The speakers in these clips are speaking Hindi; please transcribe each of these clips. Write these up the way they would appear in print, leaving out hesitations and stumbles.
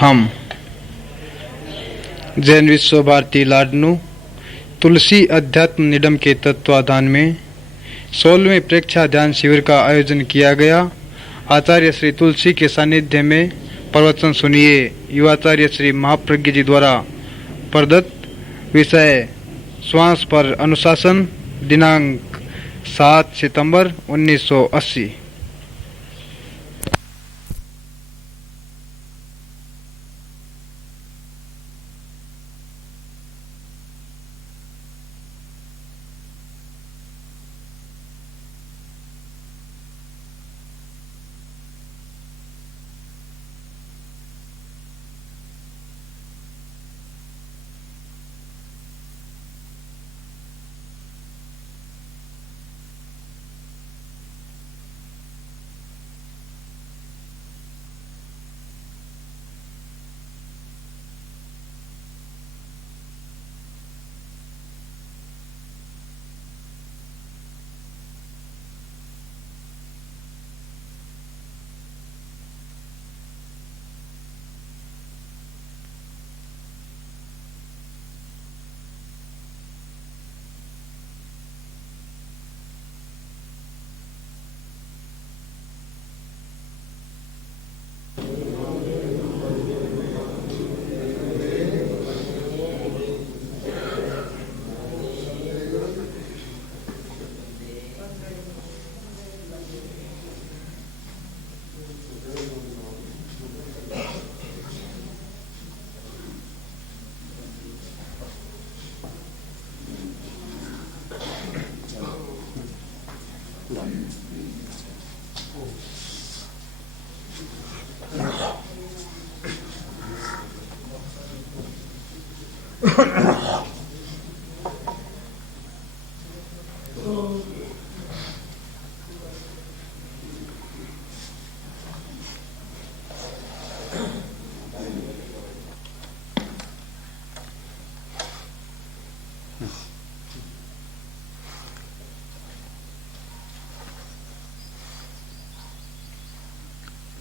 हम जैन विश्व भारती लाडनू तुलसी अध्यात्म निडम के तत्वाधान में 16वें प्रेक्षा ध्यान शिविर का आयोजन किया गया। आचार्य श्री तुलसी के सानिध्य में प्रवचन सुनिए। युवाचार्य श्री महाप्रज्ञ जी द्वारा प्रदत्त विषय श्वास पर अनुशासन, दिनांक 7 सितंबर 1980।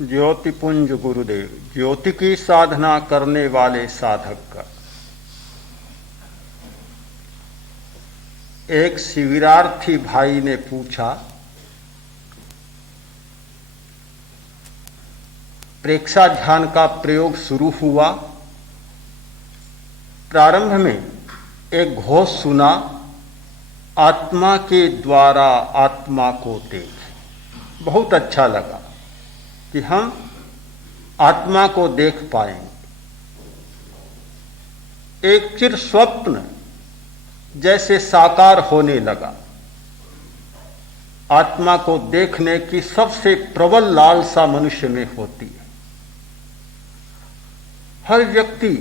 ज्योतिपुंज गुरुदेव। ज्योति की साधना करने वाले साधक का एक शिविरार्थी भाई ने पूछा, प्रेक्षा ध्यान का प्रयोग शुरू हुआ। प्रारंभ में एक घोष सुना, आत्मा के द्वारा आत्मा को देख। बहुत अच्छा लगा कि हम आत्मा को देख पाएंगे। एक चिर स्वप्न जैसे साकार होने लगा। आत्मा को देखने की सबसे प्रबल लालसा मनुष्य में होती है। हर व्यक्ति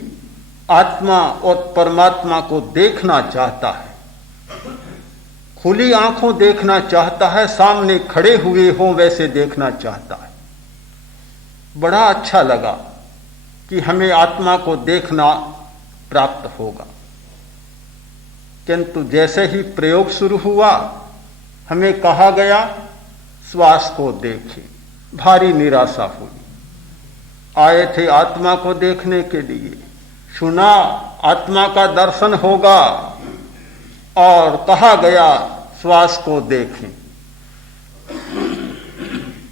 आत्मा और परमात्मा को देखना चाहता है, खुली आंखों देखना चाहता है, सामने खड़े हुए हों वैसे देखना चाहता है। बड़ा अच्छा लगा कि हमें आत्मा को देखना प्राप्त होगा। किंतु जैसे ही प्रयोग शुरू हुआ, हमें कहा गया श्वास को देखें। भारी निराशा हुई। आए थे आत्मा को देखने के लिए, सुना आत्मा का दर्शन होगा और कहा गया श्वास को देखें।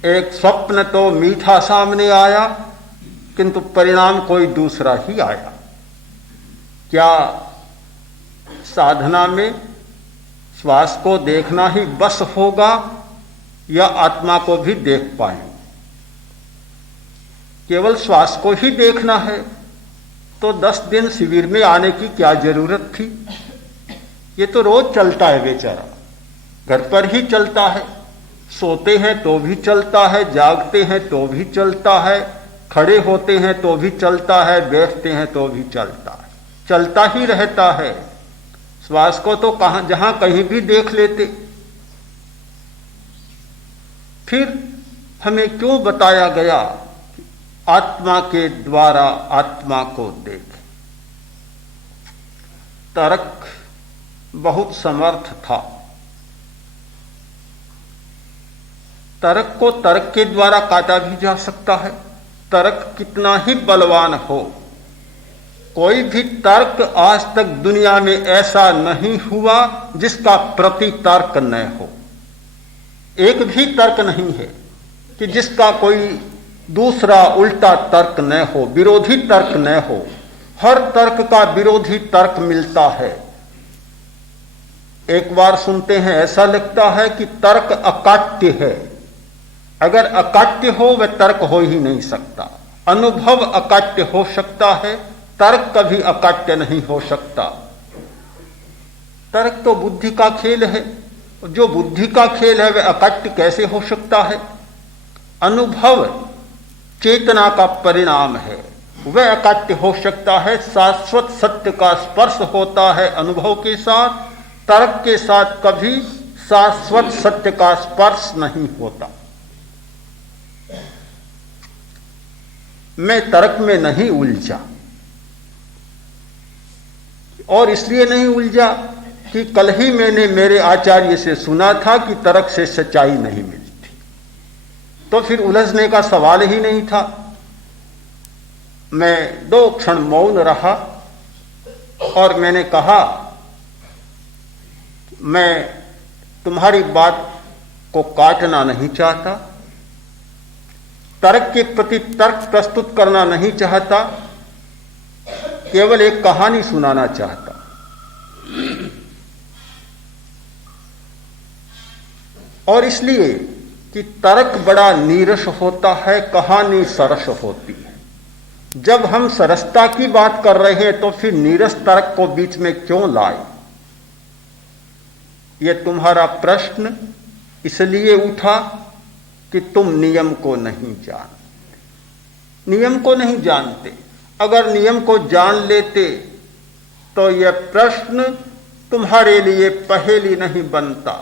एक स्वप्न तो मीठा सामने आया, किंतु परिणाम कोई दूसरा ही आया। क्या साधना में श्वास को देखना ही बस होगा या आत्मा को भी देख पाएंगे? केवल श्वास को ही देखना है तो 10 दिन शिविर में आने की क्या जरूरत थी? ये तो रोज चलता है बेचारा, घर पर ही चलता है। सोते हैं तो भी चलता है, जागते हैं तो भी चलता है, खड़े होते हैं तो भी चलता है, बैठते हैं तो भी चलता है, चलता ही रहता है। श्वास को तो जहां कहीं भी देख लेते। फिर हमें क्यों बताया गया आत्मा के द्वारा आत्मा को देख? तर्क बहुत समर्थ था। तर्क को तर्क के द्वारा काटा भी जा सकता है, तर्क कितना ही बलवान हो, कोई भी तर्क आज तक दुनिया में ऐसा नहीं हुआ जिसका प्रति तर्क न हो। एक भी तर्क नहीं है कि जिसका कोई दूसरा उल्टा तर्क न हो, विरोधी तर्क न हो। हर तर्क का विरोधी तर्क मिलता है। एक बार सुनते हैं ऐसा लगता है कि तर्क अकाट्य है। अगर अकाट्य हो वह तर्क हो ही नहीं सकता। अनुभव अकाट्य हो सकता है, तर्क कभी अकाट्य नहीं हो सकता। तर्क तो बुद्धि का खेल है, जो बुद्धि का खेल है वह अकाट्य कैसे हो सकता है? अनुभव चेतना का परिणाम है, वह अकाट्य हो सकता है। शाश्वत सत्य का स्पर्श होता है अनुभव के साथ, तर्क के साथ कभी शाश्वत सत्य का स्पर्श नहीं होता। मैं तर्क में नहीं उलझा, और इसलिए नहीं उलझा कि कल ही मैंने मेरे आचार्य से सुना था कि तर्क से सच्चाई नहीं मिलती, तो फिर उलझने का सवाल ही नहीं था। मैं 2 क्षण मौन रहा और मैंने कहा, मैं तुम्हारी बात को काटना नहीं चाहता, तर्क के प्रति तर्क प्रस्तुत करना नहीं चाहता, केवल एक कहानी सुनाना चाहता। और इसलिए कि तर्क बड़ा नीरस होता है, कहानी सरस होती है। जब हम सरसता की बात कर रहे हैं तो फिर नीरस तर्क को बीच में क्यों लाए? यह तुम्हारा प्रश्न इसलिए उठा कि तुम नियम को नहीं जानते। नियम को नहीं जानते। अगर नियम को जान लेते तो यह प्रश्न तुम्हारे लिए पहेली नहीं बनता।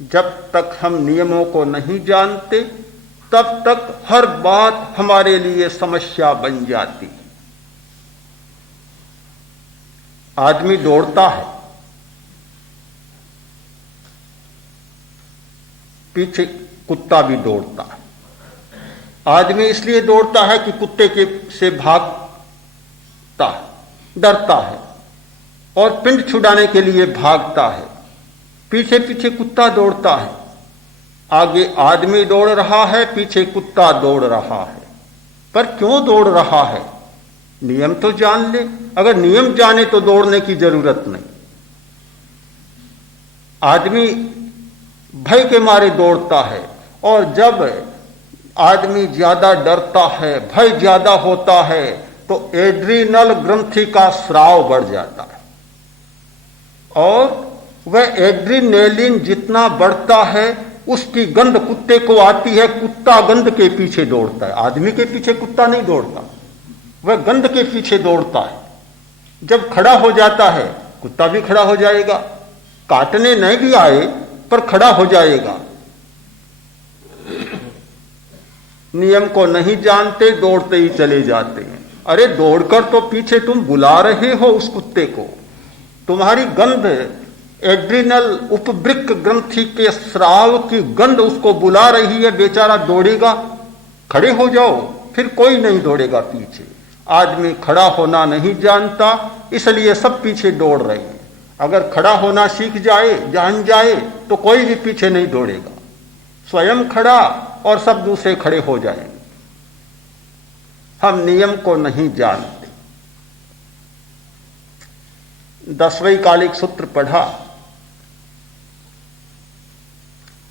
जब तक हम नियमों को नहीं जानते तब तक हर बात हमारे लिए समस्या बन जाती। आदमी दौड़ता है, पीछे कुत्ता भी दौड़ता है। आदमी इसलिए दौड़ता है कि कुत्ते के से भागता है, डरता है और पिंड छुड़ाने के लिए भागता है। पीछे पीछे कुत्ता दौड़ता है, आगे आदमी दौड़ रहा है, पीछे कुत्ता दौड़ रहा है। पर क्यों दौड़ रहा है? नियम तो जान ले। अगर नियम जाने तो दौड़ने की जरूरत नहीं। आदमी भय के मारे दौड़ता है, और जब आदमी ज्यादा डरता है, भय ज्यादा होता है, तो एड्रीनल ग्रंथि का स्राव बढ़ जाता है, और वह एड्रीनेलिन जितना बढ़ता है उसकी गंध कुत्ते को आती है। कुत्ता गंध के पीछे दौड़ता है, आदमी के पीछे कुत्ता नहीं दौड़ता, वह गंध के पीछे दौड़ता है। जब खड़ा हो जाता है कुत्ता भी खड़ा हो जाएगा, काटने नहीं भी आए पर खड़ा हो जाएगा। नियम को नहीं जानते, दौड़ते ही चले जाते हैं। अरे दौड़कर तो पीछे तुम बुला रहे हो उस कुत्ते को। तुम्हारी गंध, एड्रिनल उपवृक्क ग्रंथि के स्राव की गंध उसको बुला रही है, बेचारा दौड़ेगा। खड़े हो जाओ, फिर कोई नहीं दौड़ेगा पीछे। आदमी खड़ा होना नहीं जानता, इसलिए सब पीछे दौड़ रहे हैं। अगर खड़ा होना सीख जाए, जान जाए, तो कोई भी पीछे नहीं दौड़ेगा। स्वयं खड़ा और सब दूसरे खड़े हो जाएंगे। हम नियम को नहीं जानते। 10वें कालिक सूत्र पढ़ा,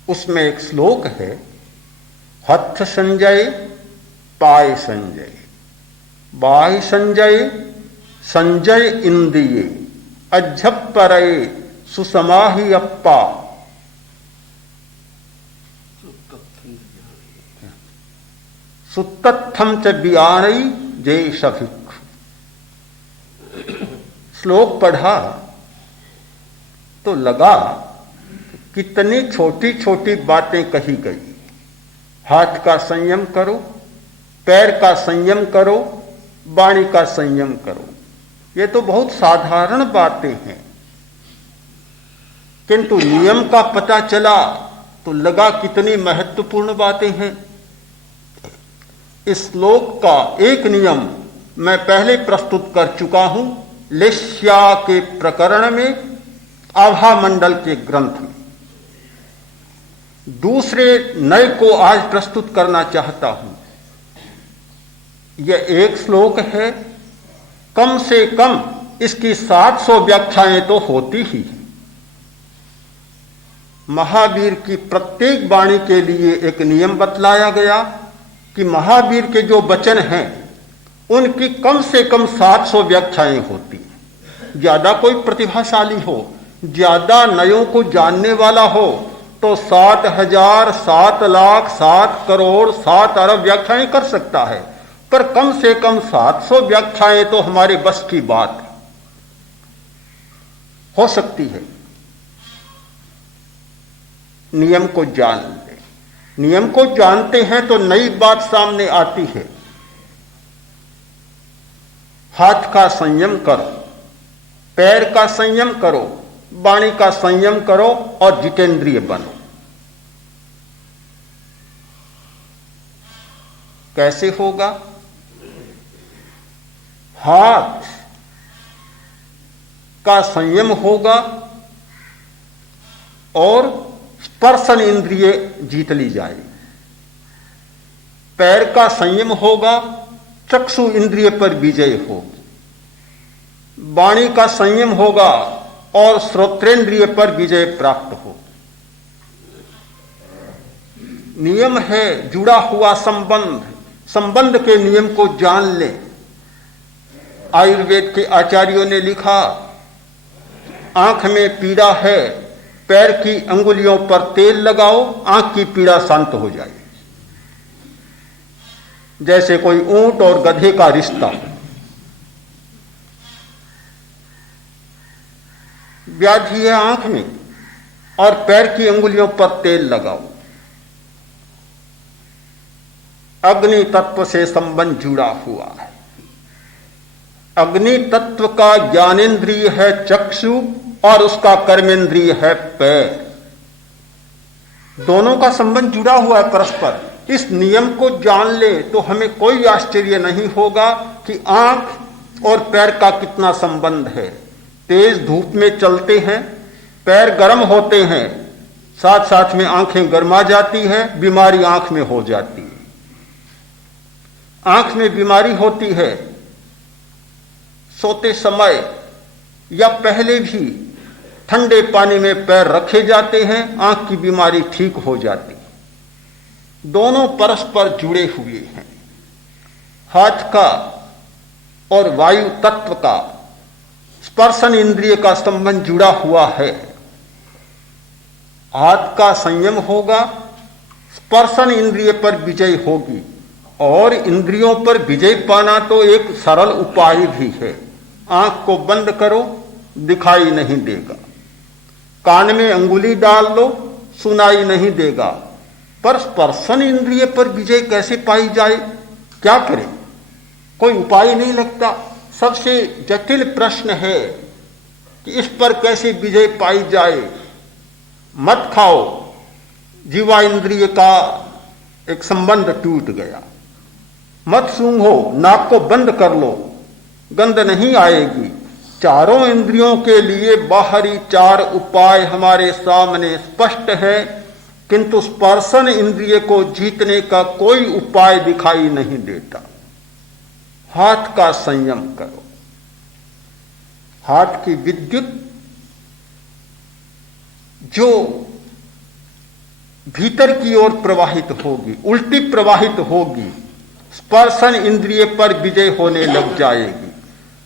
उसमें एक श्लोक है, हथ संजय पाय संजय, बाह्य संजय संजय इंद्रिये, अज्झपरये सुसमाहि अप्पा। सुतत्थम च बियाणई जय सभिक। श्लोक पढ़ा तो लगा कितनी छोटी छोटी बातें कही गई। हाथ का संयम करो, पैर का संयम करो, वाणी का संयम करो। ये तो बहुत साधारण बातें हैं, किंतु नियम का पता चला तो लगा कितनी महत्वपूर्ण बातें हैं। इस श्लोक का एक नियम मैं पहले प्रस्तुत कर चुका हूं लेस्या के प्रकरण में, आभा मंडल के ग्रंथ में। दूसरे नए को आज प्रस्तुत करना चाहता हूं। यह एक श्लोक है, कम से कम इसकी 700 व्याख्याएं तो होती ही हैं। महावीर की प्रत्येक वाणी के लिए एक नियम बतलाया गया कि महावीर के जो वचन हैं उनकी कम से कम 700 व्याख्याएं होती हैं। ज्यादा कोई प्रतिभाशाली हो, ज्यादा नयों को जानने वाला हो तो 7,000, 7 लाख, 7 करोड़, 7 अरब व्याख्याएं कर सकता है, पर कम से कम 700 व्याख्याएं तो हमारे बस की बात हो सकती है। नियम को जान ले। नियम को जानते हैं तो नई बात सामने आती है। हाथ का संयम करो, पैर का संयम करो, वाणी का संयम करो और जितेंद्रिय बनो। कैसे होगा? हाथ का संयम होगा और स्पर्शन इंद्रिय जीत ली जाएगी। पैर का संयम होगा, चक्षु इंद्रिय पर विजय होगी। वाणी का संयम होगा और श्रोत्रेंद्रिय पर विजय प्राप्त होगी। नियम है जुड़ा हुआ संबंध, संबंध के नियम को जान ले। आयुर्वेद के आचार्यों ने लिखा, आंख में पीड़ा है, पैर की अंगुलियों पर तेल लगाओ, आंख की पीड़ा शांत हो जाएगी। जैसे कोई ऊंट और गधे का रिश्ता। व्याधि है आंख में और पैर की अंगुलियों पर तेल लगाओ। अग्नि तत्व से संबंध जुड़ा हुआ है। अग्नि तत्व का ज्ञानेन्द्रिय है चक्षु और उसका कर्मेंद्रिय है पैर। दोनों का संबंध जुड़ा हुआ है परस्पर। इस नियम को जान ले तो हमें कोई आश्चर्य नहीं होगा कि आंख और पैर का कितना संबंध है। तेज धूप में चलते हैं, पैर गर्म होते हैं, साथ साथ में आंखें गर्मा जाती है, बीमारी आंख में हो जाती है। आंख में बीमारी होती है, सोते समय या पहले भी ठंडे पानी में पैर रखे जाते हैं, आंख की बीमारी ठीक हो जाती है। दोनों परस्पर जुड़े हुए हैं। हाथ का और वायु तत्व का स्पर्शन इंद्रिय का संबंध जुड़ा हुआ है। हाथ का संयम होगा, स्पर्शन इंद्रिय पर विजय होगी और इंद्रियों पर विजय पाना तो एक सरल उपाय भी है। आंख को बंद करो, दिखाई नहीं देगा। कान में अंगुली डाल लो, सुनाई नहीं देगा। पर स्पर्शन इंद्रिय पर विजय कैसे पाई जाए? क्या करें? कोई उपाय नहीं लगता। सबसे जटिल प्रश्न है कि इस पर कैसे विजय पाई जाए। मत खाओ, जीवा इंद्रिय का एक संबंध टूट गया। मत सूंघो, नाक को बंद कर लो, गंध नहीं आएगी। चारों इंद्रियों के लिए बाहरी 4 उपाय हमारे सामने स्पष्ट है, किंतु स्पर्शन इंद्रिय को जीतने का कोई उपाय दिखाई नहीं देता। हाथ का संयम करो। हाथ की विद्युत जो भीतर की ओर प्रवाहित होगी, उल्टी प्रवाहित होगी, स्पर्शन इंद्रिय पर विजय होने लग जाएगी।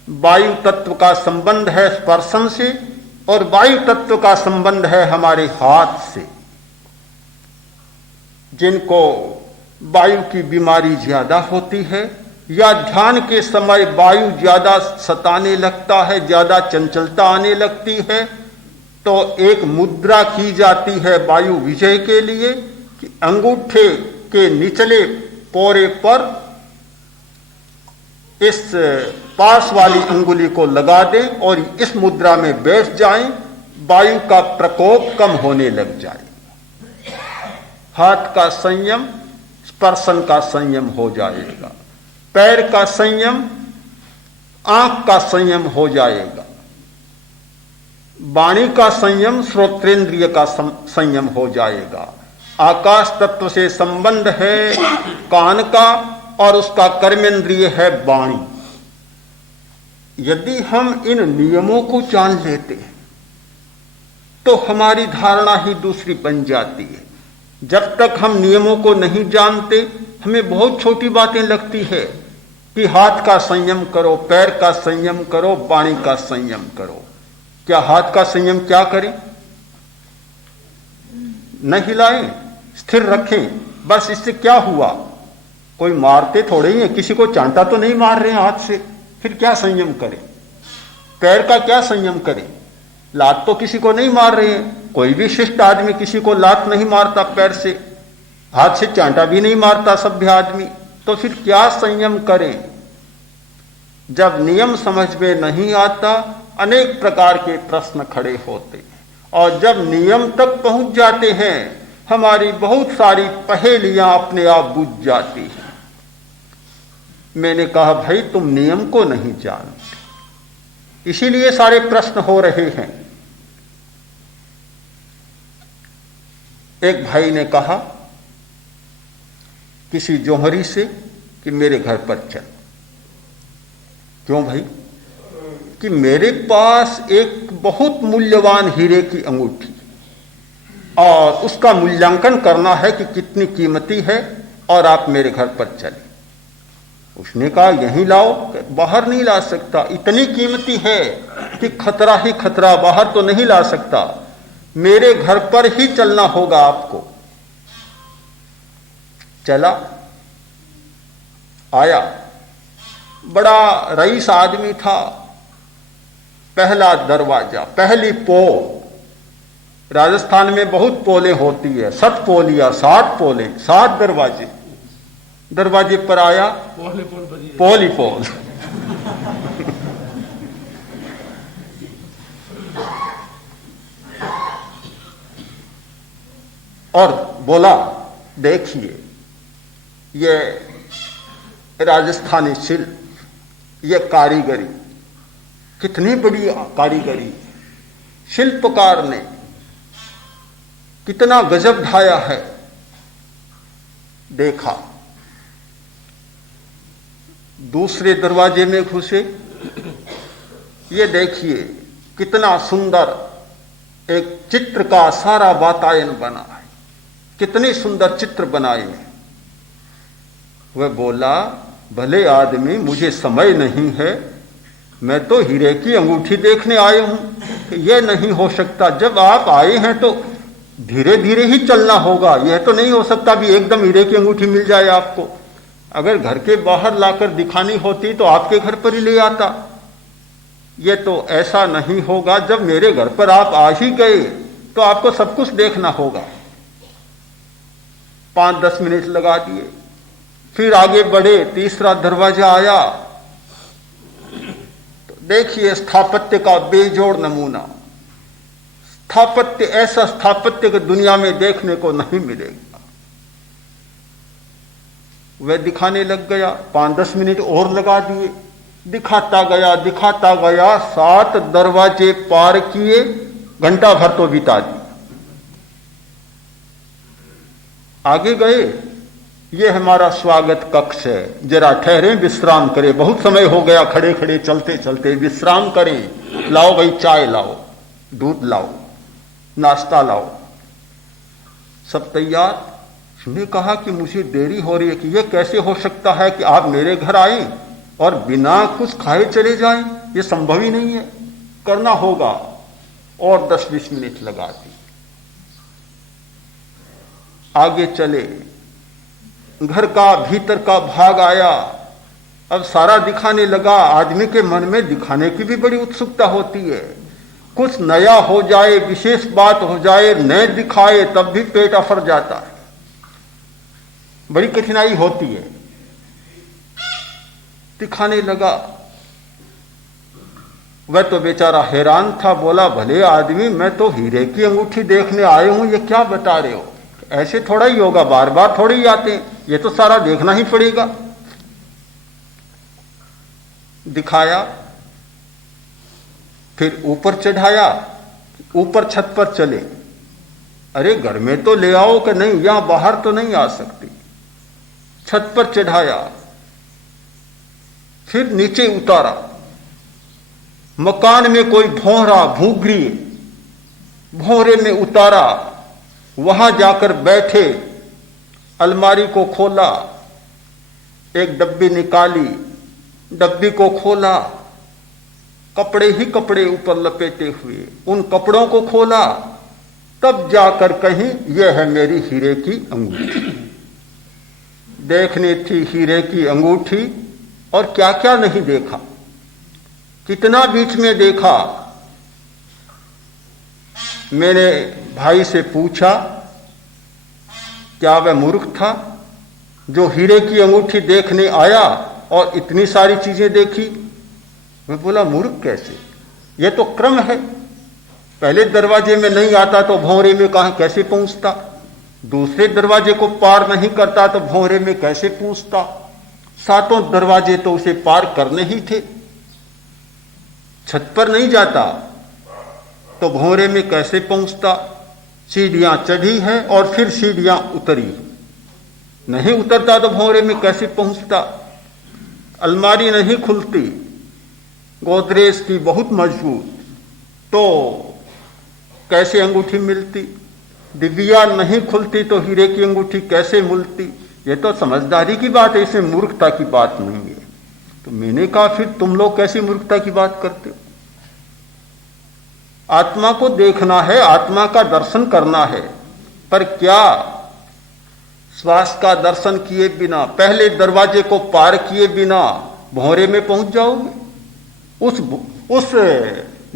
वायु तत्व का संबंध है स्पर्शन से और वायु तत्व का संबंध है हमारे हाथ से। जिनको वायु की बीमारी ज्यादा होती है या ध्यान के समय वायु ज्यादा सताने लगता है, ज्यादा चंचलता आने लगती है, तो एक मुद्रा की जाती है वायु विजय के लिए कि अंगूठे के निचले पोरे पर इस पास वाली अंगुली को लगा दें और इस मुद्रा में बैठ जाएं, वायु का प्रकोप कम होने लग जाए। हाथ का संयम स्पर्शन का संयम हो जाएगा, पैर का संयम, आंख का संयम हो जाएगा, वाणी का संयम, श्रोत्रेंद्रिय का संयम हो जाएगा। आकाश तत्व से संबंध है कान का और उसका कर्मेंद्रिय है वाणी। यदि हम इन नियमों को जान लेते हैं तो हमारी धारणा ही दूसरी बन जाती है। जब तक हम नियमों को नहीं जानते हमें बहुत छोटी बातें लगती है कि हाथ का संयम करो, पैर का संयम करो, वाणी का संयम करो। क्या हाथ का संयम क्या करें? न हिलाएं, स्थिर रखें, बस। इससे क्या हुआ? कोई मारते थोड़े ही है, किसी को चांटा तो नहीं मार रहे हैं हाथ से, फिर क्या संयम करें? पैर का क्या संयम करें? लात तो किसी को नहीं मार रहे हैं, कोई भी शिष्ट आदमी किसी को लात नहीं मारता पैर से, हाथ से चांटा भी नहीं मारता सभ्य आदमी, तो फिर क्या संयम करें? जब नियम समझ में नहीं आता अनेक प्रकार के प्रश्न खड़े होते हैं, और जब नियम तक पहुंच जाते हैं हमारी बहुत सारी पहेलियां अपने आप बुझ जाती हैं। मैंने कहा भाई तुम नियम को नहीं जानते, इसीलिए सारे प्रश्न हो रहे हैं। एक भाई ने कहा किसी जोहरी से कि मेरे घर पर चल। क्यों भाई? कि मेरे पास एक बहुत मूल्यवान हीरे की अंगूठी और उसका मूल्यांकन करना है कि कितनी कीमती है, और आप मेरे घर पर चले। उसने कहा यहीं लाओ। बाहर नहीं ला सकता, इतनी कीमती है कि खतरा ही खतरा, बाहर तो नहीं ला सकता, मेरे घर पर ही चलना होगा आपको। चला, आया, बड़ा रईस आदमी था। पहला दरवाजा, पहली पोल। राजस्थान में बहुत पोलें होती है, 7 पोलिया, 7 पोलें, 7 दरवाजे। दरवाजे पर आया, पोल ही पोल। और बोला देखिए ये राजस्थानी शिल्प, ये कारीगरी, कितनी बड़ी कारीगरी, शिल्पकार ने कितना गजब ढाया है। देखा, दूसरे दरवाजे में घुसे, ये देखिए कितना सुंदर एक चित्र का सारा वातायन बना है, कितने सुंदर चित्र बनाए हैं। वह बोला भले आदमी, मुझे समय नहीं है, मैं तो हीरे की अंगूठी देखने आया हूं। यह नहीं हो सकता, जब आप आए हैं तो धीरे धीरे ही चलना होगा। यह तो नहीं हो सकता भी एकदम हीरे की अंगूठी मिल जाए आपको। अगर घर के बाहर लाकर दिखानी होती तो आपके घर पर ही ले आता। यह तो ऐसा नहीं होगा, जब मेरे घर पर आप आ ही गए तो आपको सब कुछ देखना होगा। 5-10 मिनट लगा दिए, फिर आगे बढ़े, तीसरा दरवाजा आया तो देखिए स्थापत्य का बेजोड़ नमूना। स्थापत्य, ऐसा स्थापत्य को दुनिया में देखने को नहीं मिलेगा। वह दिखाने लग गया, 5-10 मिनट और लगा दिए, दिखाता गया, 7 दरवाजे पार किए, घंटा भर तो बिता दिया। आगे गए, ये हमारा स्वागत कक्ष है, जरा ठहरे, विश्राम करें, बहुत समय हो गया खड़े खड़े चलते चलते, विश्राम करें। लाओ भाई चाय लाओ, दूध लाओ, नाश्ता लाओ। सब तैयार। उसने कहा कि मुझे देरी हो रही है, कि यह कैसे हो सकता है कि आप मेरे घर आए और बिना कुछ खाए चले जाएं? यह संभव ही नहीं है, करना होगा। और 10-20 मिनट लगा दी। आगे चले, घर का भीतर का भाग आया, अब सारा दिखाने लगा। आदमी के मन में दिखाने की भी बड़ी उत्सुकता होती है, कुछ नया हो जाए, विशेष बात हो जाए, न दिखाए तब भी पेट अफर जाता है, बड़ी कठिनाई होती है। दिखाने लगा, वह तो बेचारा हैरान था, बोला भले आदमी, मैं तो हीरे की अंगूठी देखने आए हूं, ये क्या बता रहे हो? ऐसे थोड़ा ही होगा, बार बार थोड़ी ही आते हैं, ये तो सारा देखना ही पड़ेगा। दिखाया, फिर ऊपर चढ़ाया, ऊपर छत पर चले। अरे घर में तो ले आओ कि नहीं, यहां बाहर तो नहीं आ सकती। छत पर चढ़ाया, फिर नीचे उतारा। मकान में कोई भौंरा भूगरी, भौरे में उतारा, वहां जाकर बैठे, अलमारी को खोला, एक डब्बी निकाली, डब्बी को खोला, कपड़े ही कपड़े ऊपर लपेटे हुए, उन कपड़ों को खोला, तब जाकर कहीं यह है मेरी हीरे की अंगूठी। देखनी थी हीरे की अंगूठी, और क्या क्या नहीं देखा, कितना बीच में देखा। मैंने भाई से पूछा, क्या वह मूर्ख था जो हीरे की अंगूठी देखने आया और इतनी सारी चीजें देखी? मैं बोला मूर्ख कैसे, यह तो क्रम है। पहले दरवाजे में नहीं आता तो भौरे में कहां कैसे पहुंचता, दूसरे दरवाजे को पार नहीं करता तो भौरे में कैसे पहुंचता, सातों दरवाजे तो उसे पार करने ही थे। छत पर नहीं जाता तो भौरे में कैसे पहुंचता? सीढ़ियां चढ़ी है और फिर सीढ़ियां उतरी, नहीं उतरता तो भौरे में कैसे पहुंचता? अलमारी नहीं खुलती, गोदरेज की बहुत मजबूत, तो कैसे अंगूठी मिलती? डिबिया नहीं खुलती तो हीरे की अंगूठी कैसे मिलती? ये तो समझदारी की बात है, इसमें मूर्खता की बात नहीं है। तो मैंने कहा फिर तुम लोग कैसी मूर्खता की बात करते हो? आत्मा को देखना है, आत्मा का दर्शन करना है, पर क्या श्वास का दर्शन किए बिना, पहले दरवाजे को पार किए बिना भौरे में पहुंच जाओगे? उस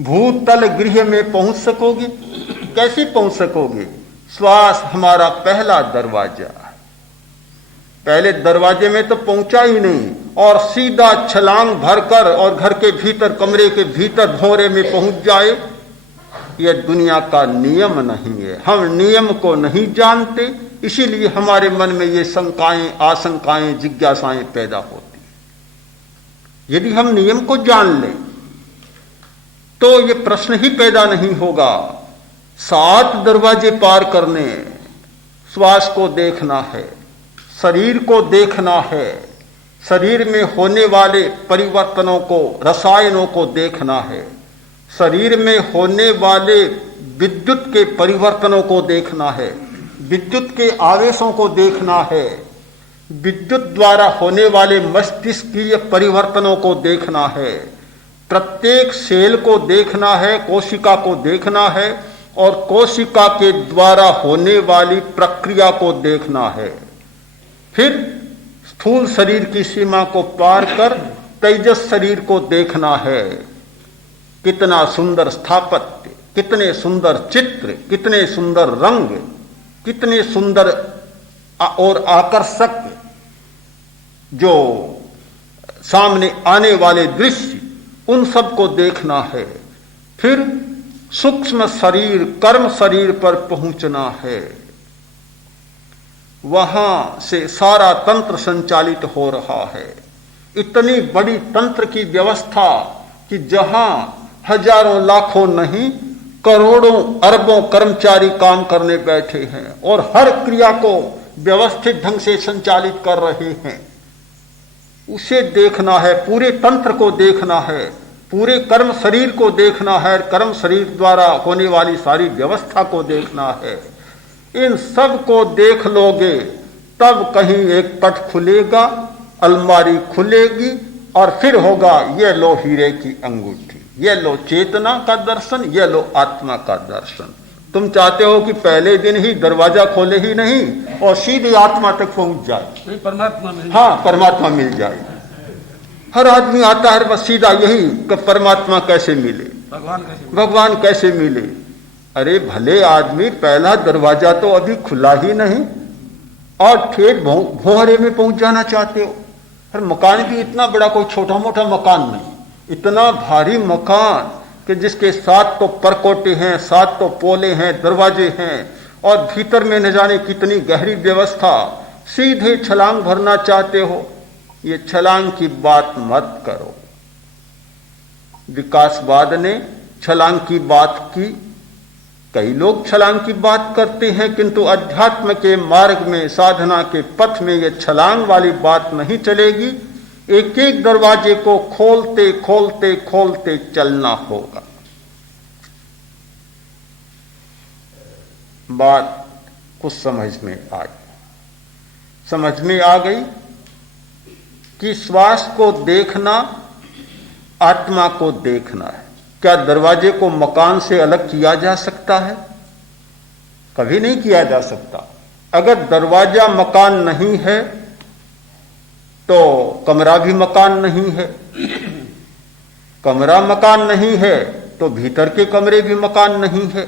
भूतल गृह में पहुंच सकोगे? कैसे पहुंच सकोगे? श्वास हमारा पहला दरवाजा, पहले दरवाजे में तो पहुंचा ही नहीं, और सीधा छलांग भरकर और घर के भीतर, कमरे के भीतर भौरे में पहुंच जाए, यह दुनिया का नियम नहीं है। हम नियम को नहीं जानते, इसीलिए हमारे मन में ये शंकाएं, आशंकाएं, जिज्ञासाएं पैदा होती। यदि हम नियम को जान लें तो ये प्रश्न ही पैदा नहीं होगा। 7 दरवाजे पार करने, श्वास को देखना है, शरीर को देखना है, शरीर में होने वाले परिवर्तनों को, रसायनों को देखना है, शरीर में होने वाले विद्युत के परिवर्तनों को देखना है, विद्युत के आवेशों को देखना है, विद्युत द्वारा होने वाले मस्तिष्कीय परिवर्तनों को देखना है, प्रत्येक सेल को देखना है, कोशिका को देखना है, और कोशिका के द्वारा होने वाली प्रक्रिया को देखना है। फिर स्थूल शरीर की सीमा को पार कर तेजस शरीर को देखना है। कितना सुंदर स्थापत्य, कितने सुंदर चित्र, कितने सुंदर रंग, कितने सुंदर और आकर्षक जो सामने आने वाले दृश्य, उन सब को देखना है। फिर सूक्ष्म शरीर, कर्म शरीर पर पहुंचना है। वहां से सारा तंत्र संचालित हो रहा है। इतनी बड़ी तंत्र की व्यवस्था कि जहां हजारों लाखों नहीं, करोड़ों अरबों कर्मचारी काम करने बैठे हैं और हर क्रिया को व्यवस्थित ढंग से संचालित कर रहे हैं। उसे देखना है, पूरे तंत्र को देखना है, पूरे कर्म शरीर को देखना है, कर्म शरीर द्वारा होने वाली सारी व्यवस्था को देखना है। इन सब को देख लोगे तब कहीं एक पट खुलेगा, अलमारी खुलेगी, और फिर होगा ये लो हीरे की अंगूठी, ये लो चेतना का दर्शन, ये लो आत्मा का दर्शन। तुम चाहते हो कि पहले दिन ही दरवाजा खोले ही नहीं और सीधे आत्मा तक पहुंच जाए, परमात्मा मिल, हाँ परमात्मा मिल जाए। हर आदमी आता है बस सीधा यही कि परमात्मा कैसे मिले, भगवान कैसे मिले। अरे भले आदमी, पहला दरवाजा तो अभी खुला ही नहीं और ठेठ भौहरे में पहुंच जाना चाहते हो। पर मकान भी इतना बड़ा, कोई छोटा मोटा मकान नहीं, इतना भारी मकान कि जिसके 7 तो परकोटे हैं, 7 तो पोले हैं, दरवाजे हैं, और भीतर में न जाने कितनी गहरी व्यवस्था, सीधे छलांग भरना चाहते हो, ये छलांग की बात मत करो। विकासवाद ने छलांग की बात की, कई लोग छलांग की बात करते हैं, किंतु अध्यात्म के मार्ग में, साधना के पथ में ये छलांग वाली बात नहीं चलेगी। एक एक दरवाजे को खोलते खोलते खोलते चलना होगा। बात कुछ समझ में आई, समझ में आ गई कि श्वास को देखना आत्मा को देखना है। क्या दरवाजे को मकान से अलग किया जा सकता है? कभी नहीं किया जा सकता। अगर दरवाजा मकान नहीं है तो कमरा भी मकान नहीं है, कमरा मकान नहीं है तो भीतर के कमरे भी मकान नहीं है,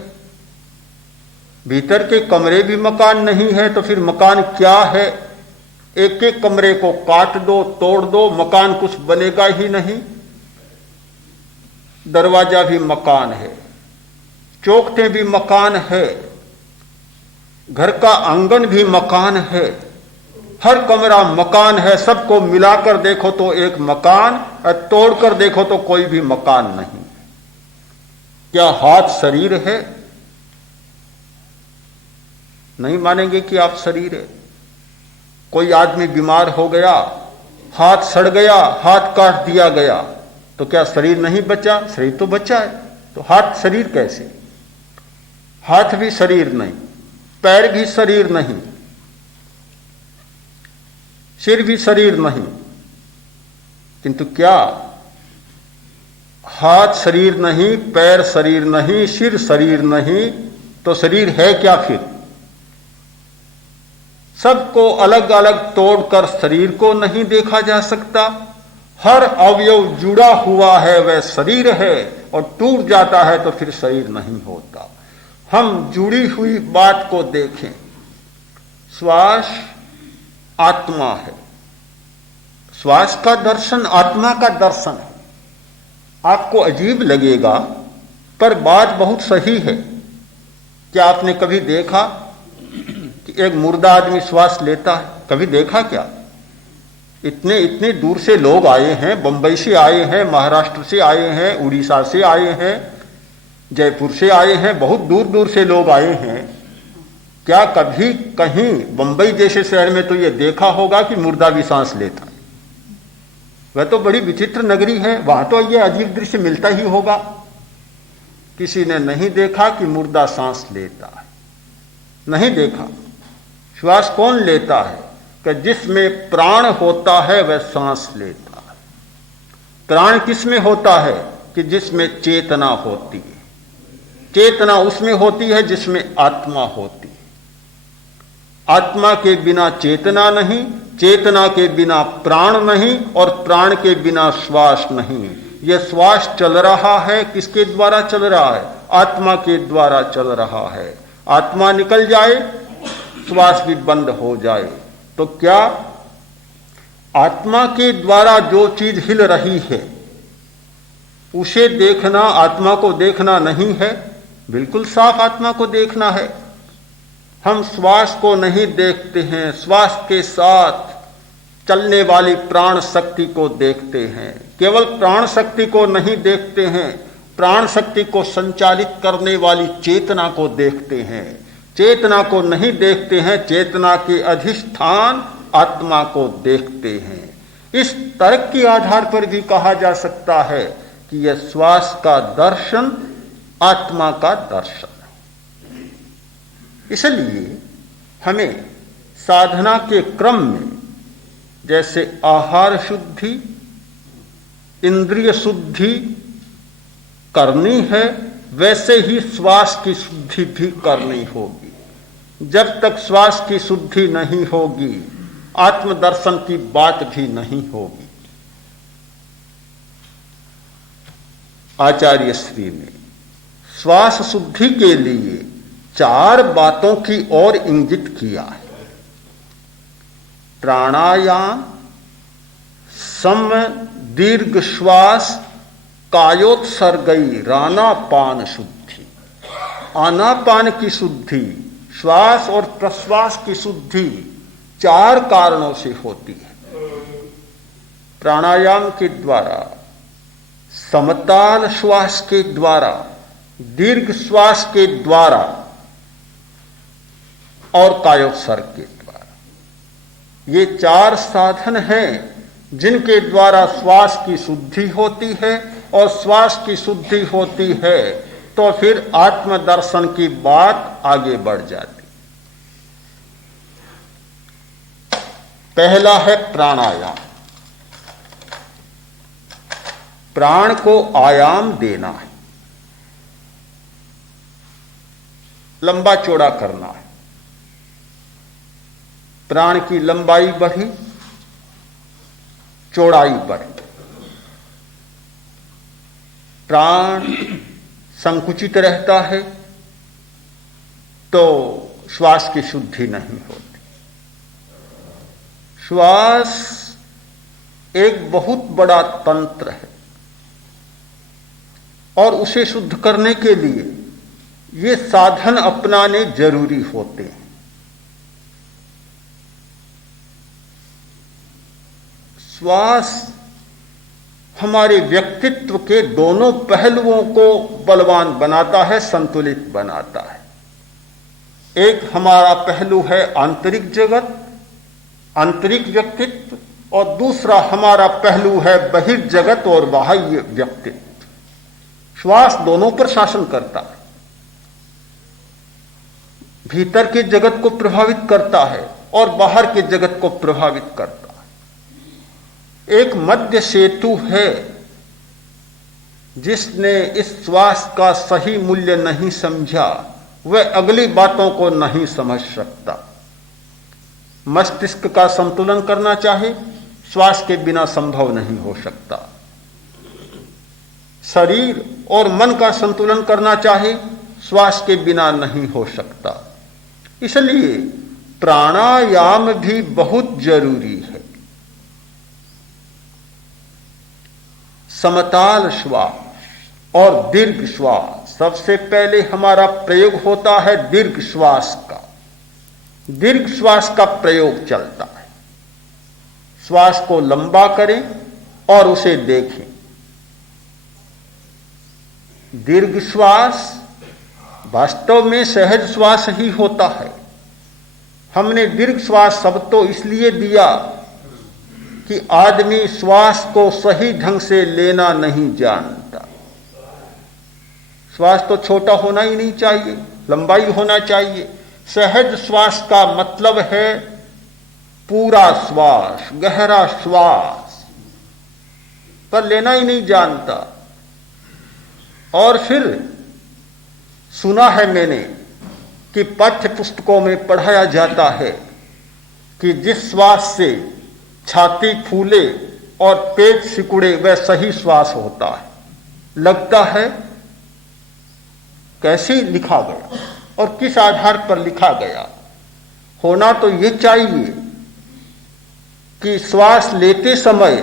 भीतर के कमरे भी मकान नहीं है तो फिर मकान क्या है? एक एक कमरे को काट दो, तोड़ दो, मकान कुछ बनेगा ही नहीं। दरवाजा भी मकान है, चौखटें भी मकान है, घर का आंगन भी मकान है, हर कमरा मकान है। सबको मिलाकर देखो तो एक मकान, और तोड़कर देखो तो कोई भी मकान नहीं। क्या हाथ शरीर है? नहीं मानेंगे कि आप शरीर है। कोई आदमी बीमार हो गया, हाथ सड़ गया, हाथ काट दिया गया, तो क्या शरीर नहीं बचा? शरीर तो बचा है। तो हाथ शरीर कैसे? हाथ भी शरीर नहीं, पैर भी शरीर नहीं, सिर भी शरीर नहीं। किंतु क्या हाथ शरीर नहीं, पैर शरीर नहीं, सिर शरीर नहीं, तो शरीर है क्या फिर? सबको अलग अलग तोड़कर शरीर को नहीं देखा जा सकता। हर अवयव जुड़ा हुआ है, वह शरीर है, और टूट जाता है तो फिर शरीर नहीं होता। हम जुड़ी हुई बात को देखें। श्वास आत्मा है, श्वास का दर्शन आत्मा का दर्शन है। आपको अजीब लगेगा पर बात बहुत सही है। क्या आपने कभी देखा कि एक मुर्दा आदमी श्वास लेता है? कभी देखा क्या? इतने इतने दूर से लोग आए हैं, बंबई से आए हैं, महाराष्ट्र से आए हैं, उड़ीसा से आए हैं, जयपुर से आए हैं, बहुत दूर दूर से लोग आए हैं। क्या कभी कहीं बंबई जैसे शहर में तो ये देखा होगा कि मुर्दा भी सांस लेता है? वह तो बड़ी विचित्र नगरी है, वहां तो ये अजीब दृश्य मिलता ही होगा। किसी ने नहीं देखा कि मुर्दा सांस लेता है, नहीं देखा। श्वास कौन लेता है? कि जिसमें प्राण होता है वह सांस लेता है। प्राण किसमें होता है? कि जिसमें चेतना होती है। चेतना उसमें होती है जिसमें आत्मा होती है। आत्मा के बिना चेतना नहीं, चेतना के बिना प्राण नहीं, और प्राण के बिना श्वास नहीं। यह श्वास चल रहा है, किसके द्वारा चल रहा है? आत्मा के द्वारा चल रहा है। आत्मा निकल जाए, श्वास भी बंद हो जाए, तो क्या आत्मा के द्वारा जो चीज हिल रही है उसे देखना आत्मा को देखना नहीं है? बिल्कुल साफ आत्मा को देखना है। हम श्वास को नहीं देखते हैं, श्वास के साथ चलने वाली प्राण शक्ति को देखते हैं। केवल प्राण शक्ति को नहीं देखते हैं, प्राण शक्ति को संचालित करने वाली चेतना को देखते हैं। चेतना को नहीं देखते हैं, चेतना के अधिष्ठान आत्मा को देखते हैं। इस तर्क के आधार पर भी कहा जा सकता है कि यह श्वास का दर्शन आत्मा का दर्शन है। इसलिए हमें साधना के क्रम में जैसे आहार शुद्धि, इंद्रिय शुद्धि करनी है, वैसे ही श्वास की शुद्धि भी करनी होगी। जब तक श्वास की शुद्धि नहीं होगी, आत्मदर्शन की बात भी नहीं होगी। आचार्य श्री ने श्वास शुद्धि के लिए 4 बातों की ओर इंगित किया है। प्राणायाम, सम दीर्घ श्वास, कायोत्सर्गई रानापान शुद्धि। आनापान की शुद्धि श्वास और प्रश्वास की शुद्धि 4 कारणों से होती है। प्राणायाम के द्वारा, समताल श्वास के द्वारा, दीर्घ श्वास के द्वारा और कायोत्सर्ग के द्वारा। ये 4 साधन हैं जिनके द्वारा श्वास की शुद्धि होती है, और श्वास की शुद्धि होती है तो फिर आत्मदर्शन की बात आगे बढ़ जाती। पहला है प्राणायाम। प्राण को आयाम देना है, लंबा चौड़ा करना है। प्राण की लंबाई बढ़ी, चौड़ाई बढ़ी। प्राण संकुचित रहता है तो श्वास की शुद्धि नहीं होती। श्वास एक बहुत बड़ा तंत्र है, और उसे शुद्ध करने के लिए ये साधन अपनाने जरूरी होते हैं। श्वास हमारे व्यक्तित्व के दोनों पहलुओं को बलवान बनाता है, संतुलित बनाता है। एक हमारा पहलू है आंतरिक जगत, आंतरिक व्यक्तित्व, और दूसरा हमारा पहलू है बहिर्जगत और बाह्य व्यक्तित्व। श्वास दोनों पर शासन करता है, भीतर के जगत को प्रभावित करता है और बाहर के जगत को प्रभावित करता है। एक मध्य सेतु है, जिसने इस श्वास का सही मूल्य नहीं समझा, वह अगली बातों को नहीं समझ सकता। मस्तिष्क का संतुलन करना चाहे, श्वास के बिना संभव नहीं हो सकता। शरीर और मन का संतुलन करना चाहे, श्वास के बिना नहीं हो सकता। इसलिए प्राणायाम भी बहुत जरूरी है। समताल श्वास और दीर्घ श्वास। सबसे पहले हमारा प्रयोग होता है दीर्घ श्वास का। दीर्घ श्वास का प्रयोग चलता है। श्वास को लंबा करें और उसे देखें। दीर्घ श्वास वास्तव में सहज श्वास ही होता है। हमने दीर्घ श्वास शब्द तो इसलिए दिया कि आदमी श्वास को सही ढंग से लेना नहीं जानता। श्वास तो छोटा होना ही नहीं चाहिए, लंबाई होना चाहिए। सहज श्वास का मतलब है पूरा श्वास, गहरा श्वास, पर लेना ही नहीं जानता। और फिर सुना है मैंने कि पाठ्य पुस्तकों में पढ़ाया जाता है कि जिस श्वास से छाती फूले और पेट सिकुड़े वह सही श्वास होता है। लगता है कैसे लिखा गया और किस आधार पर लिखा गया? होना तो यह चाहिए कि श्वास लेते समय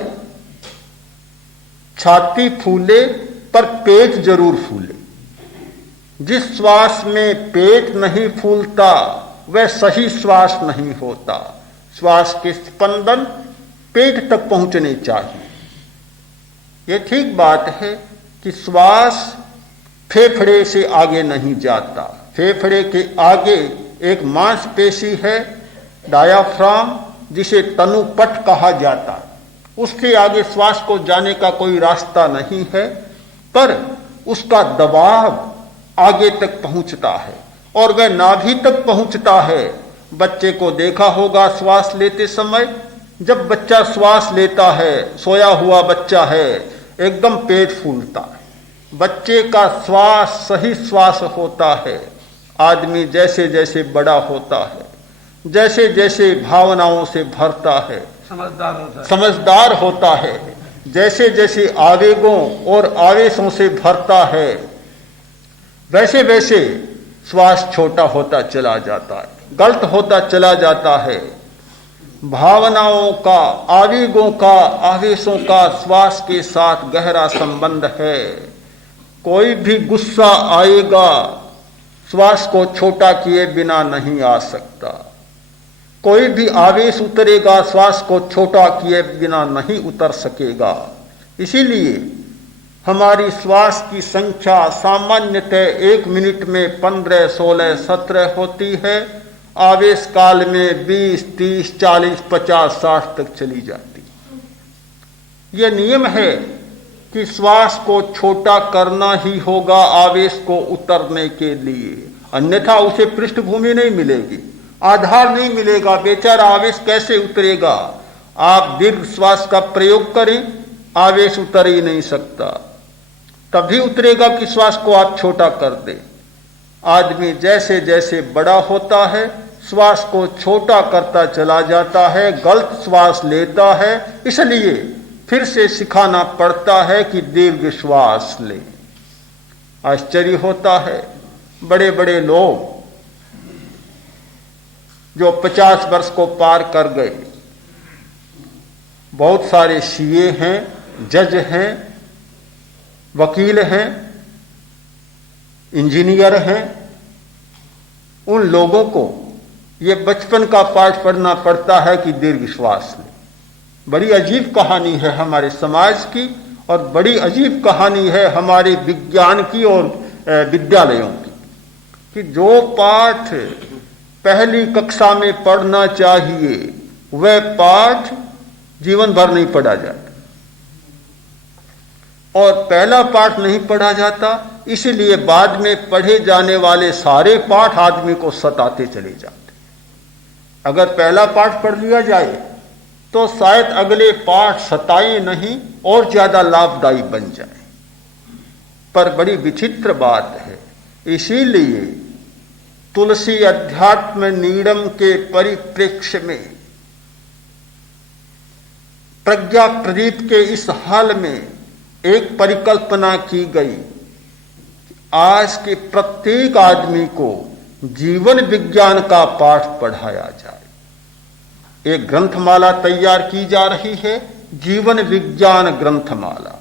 छाती फूले पर पेट जरूर फूले। जिस श्वास में पेट नहीं फूलता वह सही श्वास नहीं होता। श्वास के स्पंदन पेट तक पहुंचने चाहिए। यह ठीक बात है कि श्वास फेफड़े से आगे नहीं जाता। फेफड़े के आगे एक मांसपेशी है डायाफ्राम, जिसे तनुपट कहा जाता है। उसके आगे श्वास को जाने का कोई रास्ता नहीं है, पर उसका दबाव आगे तक पहुंचता है और वह नाभि तक पहुंचता है। बच्चे को देखा होगा श्वास लेते समय, जब बच्चा श्वास लेता है, सोया हुआ बच्चा है, एकदम पेट फूलता है। बच्चे का श्वास सही श्वास होता है। आदमी जैसे जैसे बड़ा होता है, जैसे जैसे भावनाओं से भरता है, समझदार होता है, जैसे जैसे आवेगों और आवेशों से भरता है, वैसे वैसे श्वास छोटा होता चला जाता है, गलत होता चला जाता है। भावनाओं का, आवेगों का, आवेशों का श्वास के साथ गहरा संबंध है। कोई भी गुस्सा आएगा, श्वास को छोटा किए बिना नहीं आ सकता। कोई भी आवेश उतरेगा श्वास को छोटा किए बिना नहीं उतर सकेगा। इसीलिए हमारी श्वास की संख्या सामान्यतः 1 मिनट में 15, 16, 17 होती है। आवेश काल में 20, 30, 40, 50, 60 तक चली जाती। यह नियम है कि श्वास को छोटा करना ही होगा आवेश को उतरने के लिए, अन्यथा उसे पृष्ठभूमि नहीं मिलेगी, आधार नहीं मिलेगा, बेचारा आवेश कैसे उतरेगा। आप दीर्घ श्वास का प्रयोग करें, आवेश उतर ही नहीं सकता। तभी उतरेगा कि श्वास को आप छोटा कर दें। आदमी जैसे जैसे बड़ा होता है श्वास को छोटा करता चला जाता है, गलत श्वास लेता है, इसलिए फिर से सिखाना पड़ता है कि दीर्घ श्वास लें। आश्चर्य होता है, बड़े बड़े लोग जो 50 वर्ष को पार कर गए, बहुत सारे सीए हैं, जज हैं, वकील हैं, इंजीनियर हैं, उन लोगों को ये बचपन का पाठ पढ़ना पड़ता है कि दीर्घ श्वास लें। बड़ी अजीब कहानी है हमारे समाज की और बड़ी अजीब कहानी है हमारे विज्ञान की और विद्यालयों की, कि जो पाठ पहली कक्षा में पढ़ना चाहिए वह पाठ जीवन भर नहीं पढ़ा जाता, और पहला पाठ नहीं पढ़ा जाता, इसीलिए बाद में पढ़े जाने वाले सारे पाठ आदमी को सताते चले जाते। अगर पहला पाठ पढ़ लिया जाए तो शायद अगले पाठ सताए नहीं और ज्यादा लाभदायी बन जाए। पर बड़ी विचित्र बात है, इसीलिए तुलसी अध्यात्म नीडम के परिप्रेक्ष्य में प्रज्ञा प्रदीप के इस हाल में एक परिकल्पना की गई, आज के प्रत्येक आदमी को जीवन विज्ञान का पाठ पढ़ाया जाए। एक ग्रंथमाला तैयार की जा रही है, जीवन विज्ञान ग्रंथमाला।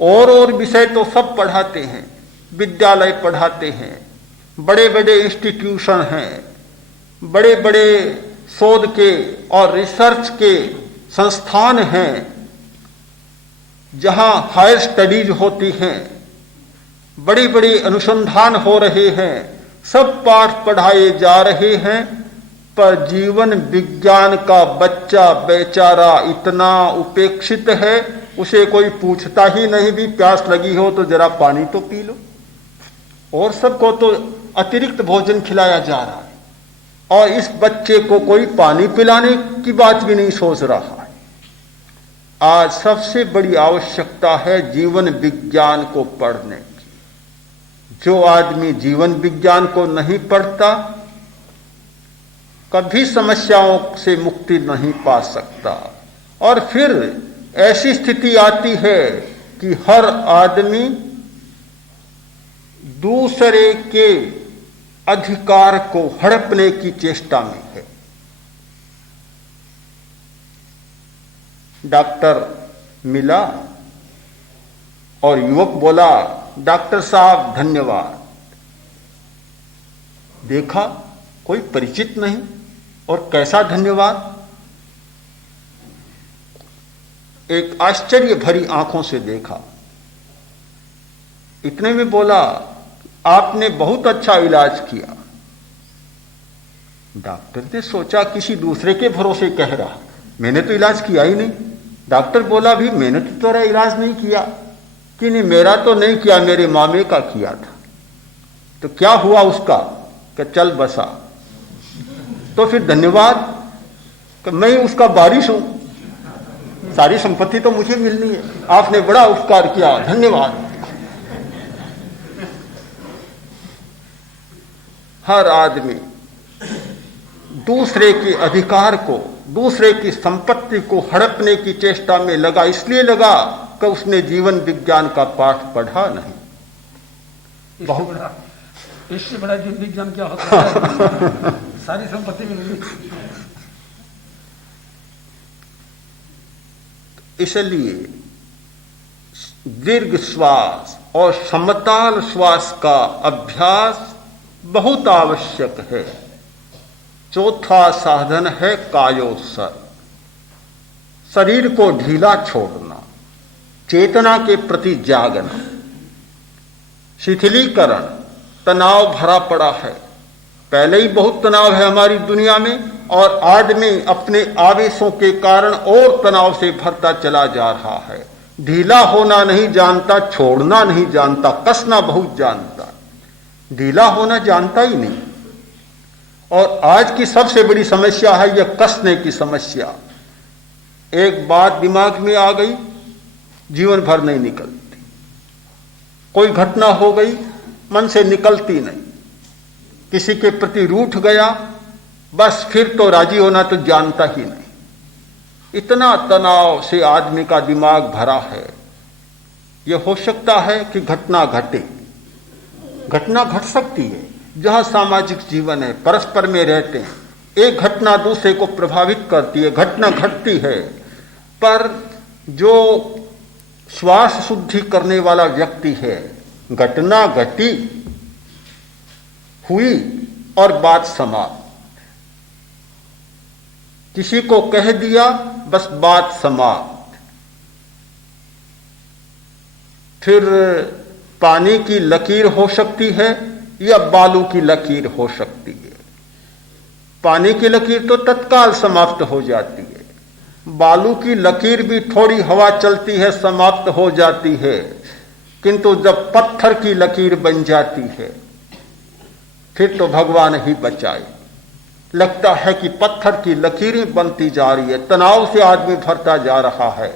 और विषय तो सब पढ़ाते हैं, विद्यालय पढ़ाते हैं, बड़े बड़े इंस्टीट्यूशन हैं, बड़े बड़े शोध के और रिसर्च के संस्थान हैं जहां हायर स्टडीज होती हैं, बड़ी बड़ी अनुसंधान हो रहे हैं, सब पाठ पढ़ाए जा रहे हैं। पर जीवन विज्ञान का बच्चा बेचारा इतना उपेक्षित है, उसे कोई पूछता ही नहीं, भी प्यास लगी हो तो जरा पानी तो पी लो, और सबको तो अतिरिक्त भोजन खिलाया जा रहा है, और इस बच्चे को कोई पानी पिलाने की बात भी नहीं सोच रहा है। आज सबसे बड़ी आवश्यकता है जीवन विज्ञान को पढ़ने की। जो आदमी जीवन विज्ञान को नहीं पढ़ता कभी समस्याओं से मुक्ति नहीं पा सकता, और फिर ऐसी स्थिति आती है कि हर आदमी दूसरे के अधिकार को हड़पने की चेष्टा में है। डॉक्टर मिला और युवक बोला, डॉक्टर साहब धन्यवाद। देखा कोई परिचित नहीं, और कैसा धन्यवाद। एक आश्चर्य भरी आंखों से देखा, इतने में बोला, आपने बहुत अच्छा इलाज किया। डॉक्टर ने सोचा किसी दूसरे के भरोसे कह रहा, मैंने तो इलाज किया ही नहीं। डॉक्टर बोला, भी मैंने तो तेरा इलाज नहीं किया। कि नहीं, मेरा तो नहीं किया, मेरे मामे का किया था। तो क्या हुआ उसका? कि चल बसा। तो फिर धन्यवाद, कि मैं उसका वारिस हूं, सारी संपत्ति तो मुझे मिलनी है, आपने बड़ा उपकार किया, धन्यवाद। हर आदमी दूसरे के अधिकार को, दूसरे की संपत्ति को हड़पने की चेष्टा में लगा, इसलिए लगा कि उसने जीवन विज्ञान का पाठ पढ़ा नहीं। इससे बड़ा जीवन विज्ञान क्या होता है? सारी संपत्ति मिल गई। इसलिए दीर्घ श्वास और समताल श्वास का अभ्यास बहुत आवश्यक है। चौथा साधन है कायोत्सर्ग, शरीर को ढीला छोड़ना, चेतना के प्रति जागना। शिथिलीकरण, तनाव भरा पड़ा है, पहले ही बहुत तनाव है हमारी दुनिया में, और आदमी अपने आवेशों के कारण और तनाव से भरता चला जा रहा है। ढीला होना नहीं जानता, छोड़ना नहीं जानता, कसना बहुत जानता, ढीला होना जानता ही नहीं। और आज की सबसे बड़ी समस्या है यह कसने की समस्या। एक बात दिमाग में आ गई, जीवन भर नहीं निकलती। कोई घटना हो गई, मन से निकलती नहीं। किसी के प्रति रूठ गया, बस फिर तो राजी होना तो जानता ही नहीं। इतना तनाव से आदमी का दिमाग भरा है। यह हो सकता है कि घटना घटे, घटना घट सकती है जहां सामाजिक जीवन है, परस्पर में रहते हैं, एक घटना दूसरे को प्रभावित करती है, घटना घटती है। पर जो श्वास शुद्धि करने वाला व्यक्ति है, घटना घटी, हुई और बात समाप्त। किसी को कह दिया, बस बात समाप्त। फिर पानी की लकीर हो सकती है या बालू की लकीर हो सकती है। पानी की लकीर तो तत्काल समाप्त हो जाती है, बालू की लकीर भी थोड़ी हवा चलती है समाप्त हो जाती है, किंतु जब पत्थर की लकीर बन जाती है फिर तो भगवान ही बचाए। लगता है कि पत्थर की लकीरें बनती जा रही है, तनाव से आदमी भरता जा रहा है।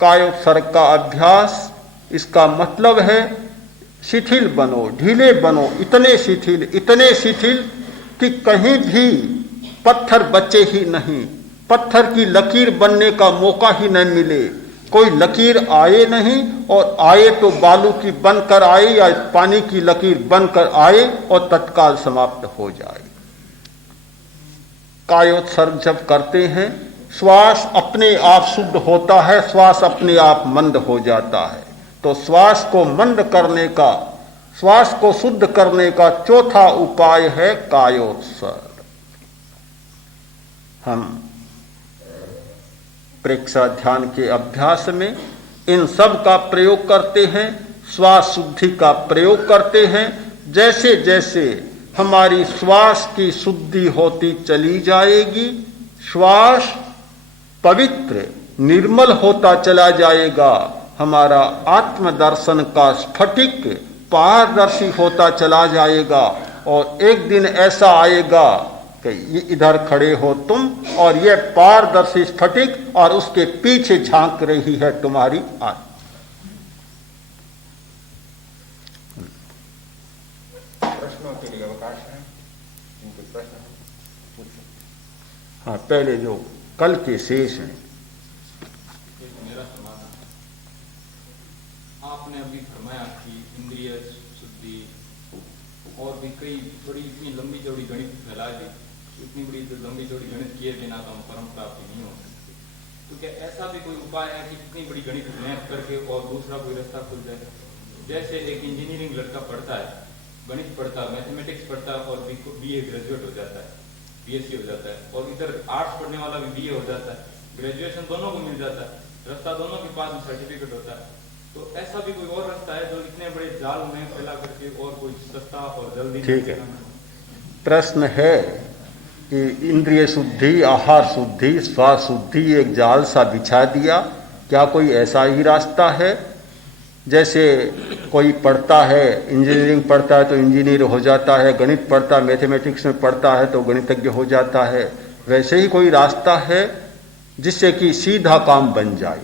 कायोत्सर्ग का अभ्यास, इसका मतलब है शिथिल बनो, ढीले बनो, इतने शिथिल कि कहीं भी पत्थर बचे ही नहीं, पत्थर की लकीर बनने का मौका ही न मिले। कोई लकीर आए नहीं, और आए तो बालू की बनकर आए या पानी की लकीर बनकर आए और तत्काल समाप्त हो जाए। कायोत्सर्ग जब करते हैं, श्वास अपने आप शुद्ध होता है, श्वास अपने आप मंद हो जाता है। तो श्वास को मंद करने का, श्वास को शुद्ध करने का चौथा उपाय है कायोत्सर्ग। हम प्रेक्षा ध्यान के अभ्यास में इन सब का प्रयोग करते हैं, श्वास शुद्धि का प्रयोग करते हैं। जैसे जैसे हमारी श्वास की शुद्धि होती चली जाएगी, श्वास पवित्र निर्मल होता चला जाएगा, हमारा आत्मदर्शन का स्फटिक पारदर्शी होता चला जाएगा। और एक दिन ऐसा आएगा कि ये इधर खड़े हो तुम और ये पारदर्शी स्फटिक, और उसके पीछे झांक रही है तुम्हारी आत्मा। प्रश्नों के लिए अवकाश है, जिनके प्रश्न पूछो। हाँ, पहले जो कल के शेष हैं। मेरा समाधान, आपने अभी फरमाया कि इंद्रिय शुद्धि और भी कई थोड़ी इतनी लंबी चौड़ी गणित फैला दी, इतनी बड़ी लंबी चौड़ी गणित किए बिना तो हम परम प्राप्ति नहीं हो सकती। तो क्या ऐसा भी कोई उपाय है कि इतनी बड़ी गणित मैथ करके और दूसरा कोई रास्ता खुल जाए? जैसे एक इंजीनियरिंग लड़का पढ़ता है, गणित पढ़ता है, मैथमेटिक्स पढ़ता है और बीए ग्रेजुएट हो जाता है, बीएससी हो जाता है, और इधर आर्ट्स पढ़ने वाला भी बीए हो जाता है, ग्रेजुएशन दोनों को मिल जाता है, रास्ता दोनों के पास में सर्टिफिकेट होता है। तो ऐसा भी कोई और रास्ता है जो इतने बड़े जाल में फैला करके और कोई सस्ता और जल्दी? ठीक है, प्रश्न है कि इंद्रिय शुद्धि, आहार शुद्धि, श्वास शुद्धि एक जाल सा बिछा दिया, क्या कोई ऐसा ही रास्ता है? जैसे कोई पढ़ता है, इंजीनियरिंग पढ़ता है तो इंजीनियर हो जाता है, गणित पढ़ता है, मैथमेटिक्स में पढ़ता है तो गणितज्ञ हो जाता है, वैसे ही कोई रास्ता है जिससे कि सीधा काम बन जाए?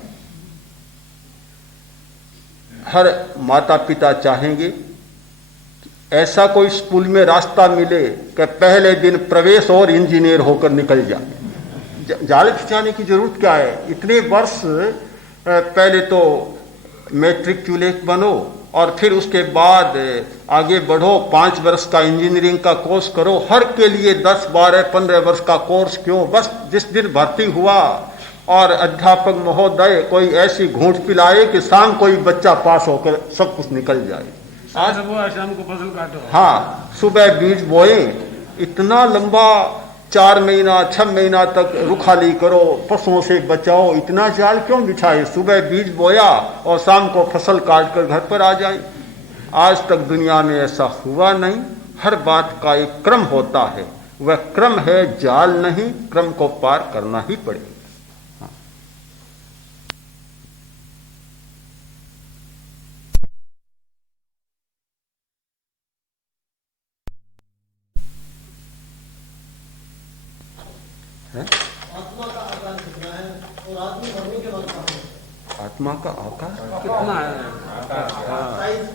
हर माता पिता चाहेंगे ऐसा कोई स्कूल में रास्ता मिले कि पहले दिन प्रवेश और इंजीनियर होकर निकल जाए। जाल खिंचाने की जरूरत क्या है? इतने वर्ष पहले तो मैट्रिकुलेट बनो और फिर उसके बाद आगे बढ़ो, 5 वर्ष का इंजीनियरिंग का कोर्स करो। हर के लिए 10, 12, 15 वर्ष का कोर्स क्यों? बस जिस दिन भर्ती हुआ और अध्यापक महोदय कोई ऐसी घूंट पिलाए कि शाम कोई बच्चा पास होकर सब कुछ निकल जाए। आज वो शाम को फसल काटो। हाँ, सुबह बीज बोए, इतना लंबा 4 महीना 6 महीना तक रुखाली करो, पशुओं से बचाओ, इतना जाल क्यों बिछाए? सुबह बीज बोया और शाम को फसल काट कर घर पर आ जाए। आज तक दुनिया में ऐसा हुआ नहीं। हर बात का एक क्रम होता है, वह क्रम है जाल नहीं, क्रम को पार करना ही पड़ेगा। आत्मा का आकार कितना है और आदमी मरने के बाद कहाँ है? आत्मा का आकार कितना है? साइज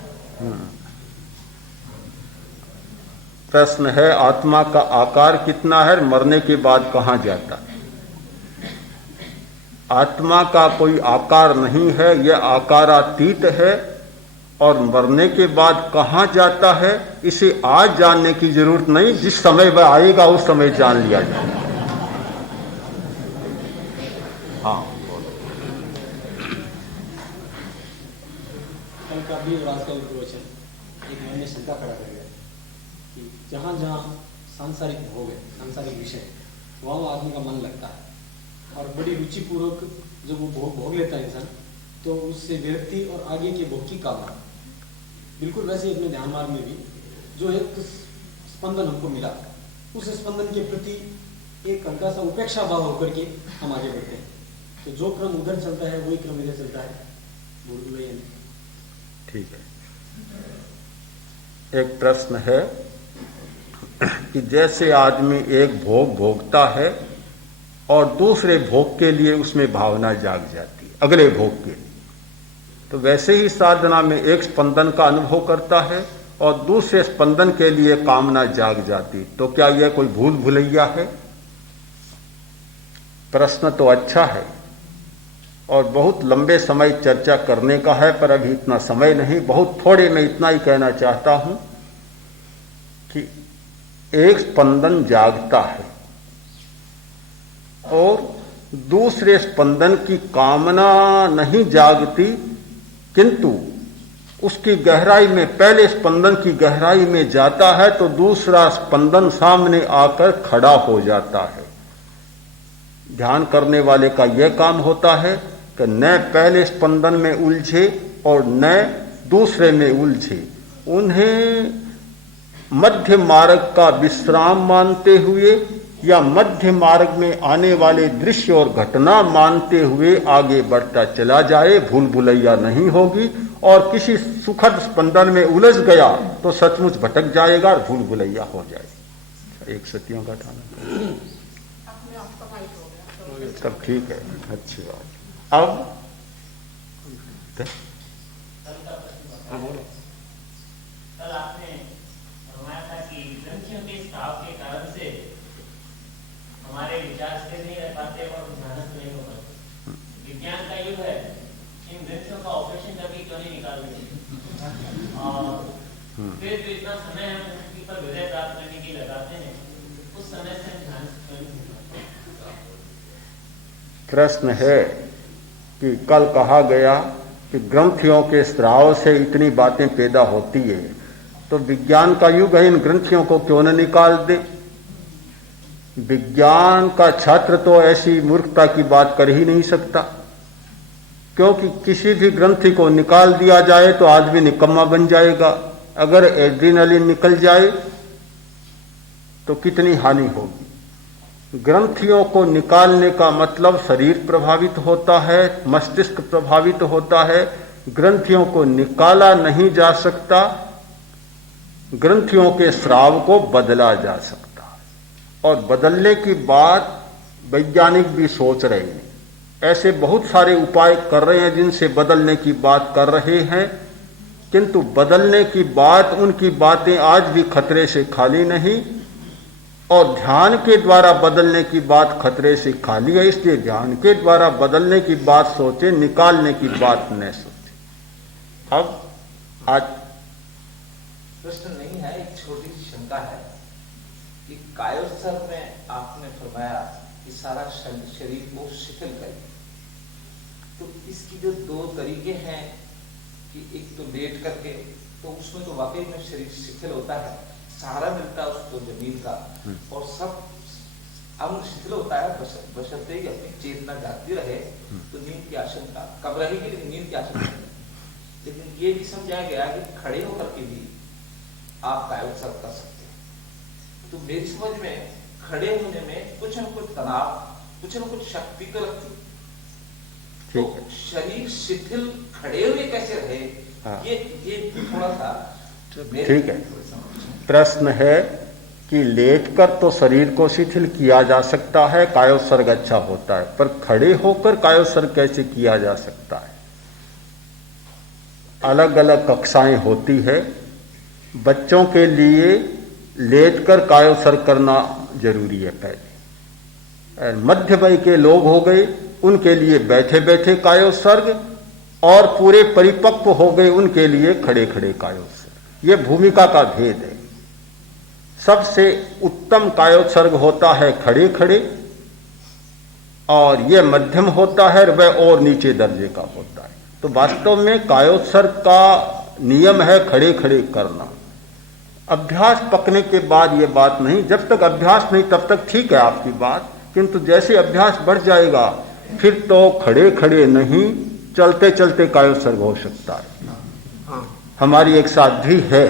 प्रश्न है, आत्मा का आकार कितना है, मरने के बाद कहाँ जाता है? आत्मा का कोई आकार नहीं है, यह आकारातीत है और मरने के बाद कहाँ जाता है इसे आज जानने की जरूरत नहीं, जिस समय वह आएगा उस समय जान लिया जाएगा। हाँ, कल का भी और आज का भी प्रवचन एक मन में शंका खड़ा कर गया कि जहाँ जहाँ सांसारिक भोग है, सांसारिक विषय, वहाँ आदमी का मन लगता है और बड़ी रुचिपूर्वक जब वो भोग लेता है इंसान, तो उससे विरक्ति और आगे के भोग की कामना। बिल्कुल वैसे ही अपने ध्यान मार्ग में भी जो एक स्पंदन हमको मिला, उस स्पंदन के प्रति एक हल्का सा उपेक्षा भाव होकर के हम आगे बढ़ते हैं। तो जो क्रम उधर चलता है वही क्रम इधर चलता है। भूल ठीक है। एक प्रश्न है कि जैसे आदमी एक भोग भोगता है और दूसरे भोग के लिए उसमें भावना जाग जाती है, अगले भोग के लिए, तो वैसे ही साधना में एक स्पंदन का अनुभव करता है और दूसरे स्पंदन के लिए कामना जाग जाती, तो क्या यह कोई भूल भुलैया है? प्रश्न तो अच्छा है और बहुत लंबे समय चर्चा करने का है, पर अभी इतना समय नहीं। बहुत थोड़े में इतना ही कहना चाहता हूं कि एक स्पंदन जागता है और दूसरे स्पंदन की कामना नहीं जागती, किंतु उसकी गहराई में, पहले स्पंदन की गहराई में जाता है तो दूसरा स्पंदन सामने आकर खड़ा हो जाता है। ध्यान करने वाले का यह काम होता है कि न पहले स्पंदन में उलझे और न दूसरे में उलझे, उन्हें मध्य मार्ग का विश्राम मानते हुए या मध्य मार्ग में आने वाले दृश्य और घटना मानते हुए आगे बढ़ता चला जाए। भूल भुलैया नहीं होगी और किसी सुखद स्पंदन में उलझ गया तो सचमुच भटक जाएगा और भूल भुलैया हो जाएगा। एक सतियों का ठाना तब ठीक है, अच्छी बात। अब कल आपने फरमाया था कि ग्रंथियों के स्राव के कारण से हमारे विचार स्थिर नहीं रह पाते और ध्यानस्थ नहीं हो पाते। विज्ञान का युग है, इन ग्रंथियों का ऑपरेशन करके क्यों नहीं निकाल देते? और फिर जो इतना समय हम उनकी पर विजय प्राप्त करने की लगाते हैं, उस समय से हम ध्यानस्थ क्यों नहीं हो पाते? प्रश्न है कि कल कहा गया कि ग्रंथियों के स्राव से इतनी बातें पैदा होती है, तो विज्ञान का युग है, इन ग्रंथियों को क्यों न निकाल दे? विज्ञान का छात्र तो ऐसी मूर्खता की बात कर ही नहीं सकता, क्योंकि किसी भी ग्रंथि को निकाल दिया जाए तो आदमी निकम्मा बन जाएगा। अगर एड्रीनलिन निकल जाए तो कितनी हानि होगी। ग्रंथियों को निकालने का मतलब शरीर प्रभावित होता है, मस्तिष्क प्रभावित होता है। ग्रंथियों को निकाला नहीं जा सकता, ग्रंथियों के स्राव को बदला जा सकता है और बदलने की बात वैज्ञानिक भी सोच रहे हैं। ऐसे बहुत सारे उपाय कर रहे हैं जिनसे बदलने की बात कर रहे हैं, किंतु बदलने की बात, उनकी बातें आज भी खतरे से खाली नहीं और ध्यान के द्वारा बदलने की बात खतरे से खाली है। इसलिए ध्यान के द्वारा बदलने की बात सोचे, निकालने की बात न सोचे। अब आज प्रश्न नहीं है, एक छोटी सी शंका है कि कायोत्सर्ग में आपने फरमाया कि सारा शरीर को शिथिल करे। तो इसकी जो दो तरीके हैं कि एक तो लेट करके, तो उसमें तो वाकई में शरीर शिथिल होता है, सहारा मिलता है उसको जमीन का, और सब अंग शिथिल होता है, बशर्ते ही अपनी चेतना जागती रहे तो नींद की आशंका कब रहेगी, लेकिन नींद की आशंका नहीं। लेकिन ये भी समझाया गया कि खड़े होकर के भी आप कायोत्सर्ग कर सकते हैं। तो मेरी समझ में खड़े होने में कुछ न कुछ तनाव, कुछ न कुछ शक्ति तो लगती, तो शरीर शिथिल खड़े हुए कैसे रहे, ये थोड़ा सा ठीक है। प्रश्न है कि लेटकर तो शरीर को शिथिल किया जा सकता है, कायोत्सर्ग अच्छा होता है, पर खड़े होकर कायोत्सर्ग कैसे किया जा सकता है? अलग अलग कक्षाएं होती है। बच्चों के लिए लेटकर कायोत्सर्ग करना जरूरी है पहले। मध्य वय के लोग हो गए, उनके लिए बैठे बैठे कायोत्सर्ग, और पूरे परिपक्व हो गए उनके लिए खड़े खड़े कायोत्सर्ग। ये भूमिका का भेद है। सबसे उत्तम कायोत्सर्ग होता है खड़े खड़े, और यह मध्यम होता है, वह और नीचे दर्जे का होता है। तो वास्तव में कायोत्सर्ग का नियम है खड़े खड़े करना। अभ्यास पकने के बाद ये बात नहीं, जब तक अभ्यास नहीं तब तक ठीक है आपकी बात, किंतु जैसे अभ्यास बढ़ जाएगा फिर तो खड़े खड़े नहीं, चलते चलते कायोत्सर्ग हो सकता है। हमारी एक साध्वी है,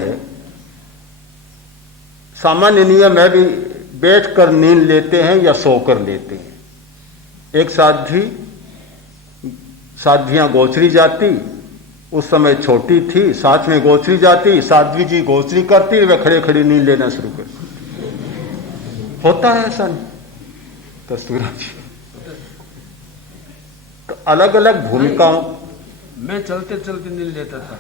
सामान्य नियम है भी बैठकर नींद लेते हैं या सोकर लेते हैं। एक साध्वियां गोचरी जाती, उस समय छोटी थी, साथ में गोचरी जाती, साध्वी जी गोचरी करती, वे खड़े खड़े नींद लेना शुरू करती। होता है ऐसा नहीं कस्तूरा जी? तो अलग अलग भूमिकाओं। मैं चलते चलते नींद लेता था।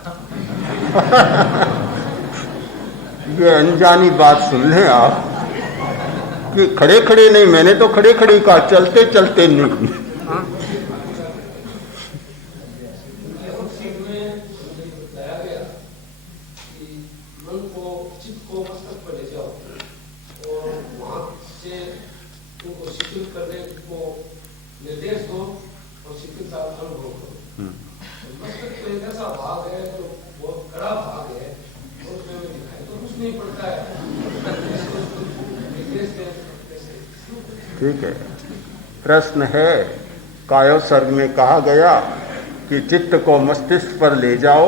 ये अनजानी बात सुन लें आप कि खड़े खड़े नहीं, मैंने तो खड़े खड़े कहा, चलते चलते नहीं। निर्देश दो और शिथिलता अनुभव करो। मस्तिष्क तो एक ऐसा भाग है जो बहुत कड़ा भाग है, और उसमें दिखाई तो कुछ नहीं पड़ता है। ठीक है। प्रश्न है, कायोत्सर्ग में कहा गया कि चित्त को मस्तिष्क पर ले जाओ,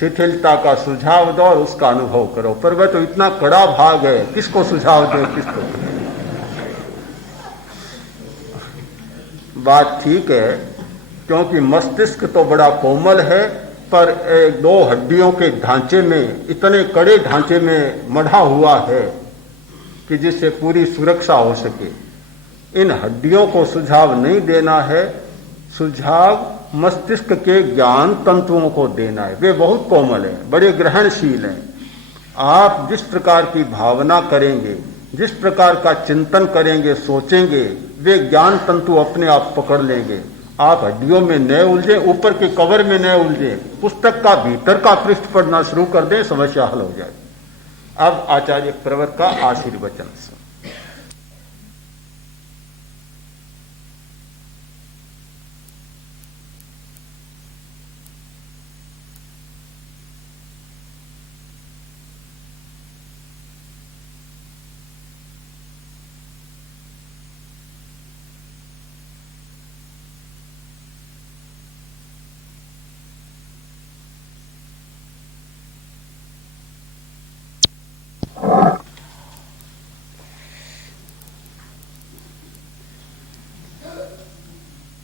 शिथिलता का सुझाव दो और उसका अनुभव करो, पर वह तो इतना कड़ा भाग है, किसको सुझाव दे, किसको? बात ठीक है, क्योंकि मस्तिष्क तो बड़ा कोमल है, पर एक दो हड्डियों के ढांचे में, इतने कड़े ढांचे में मढ़ा हुआ है कि जिससे पूरी सुरक्षा हो सके। इन हड्डियों को सुझाव नहीं देना है, सुझाव मस्तिष्क के ज्ञान तंतुओं को देना है। वे बहुत कोमल हैं, बड़े ग्रहणशील हैं। आप जिस प्रकार की भावना करेंगे, जिस प्रकार का चिंतन करेंगे, सोचेंगे, वे ज्ञान तंतु अपने आप पकड़ लेंगे। आप हड्डियों में न उलझे, ऊपर के कवर में न उलझे, पुस्तक का भीतर का पृष्ठ पढ़ना शुरू कर दें, समस्या हल हो जाएगी। अब आचार्य प्रवर का आशीर्वचन।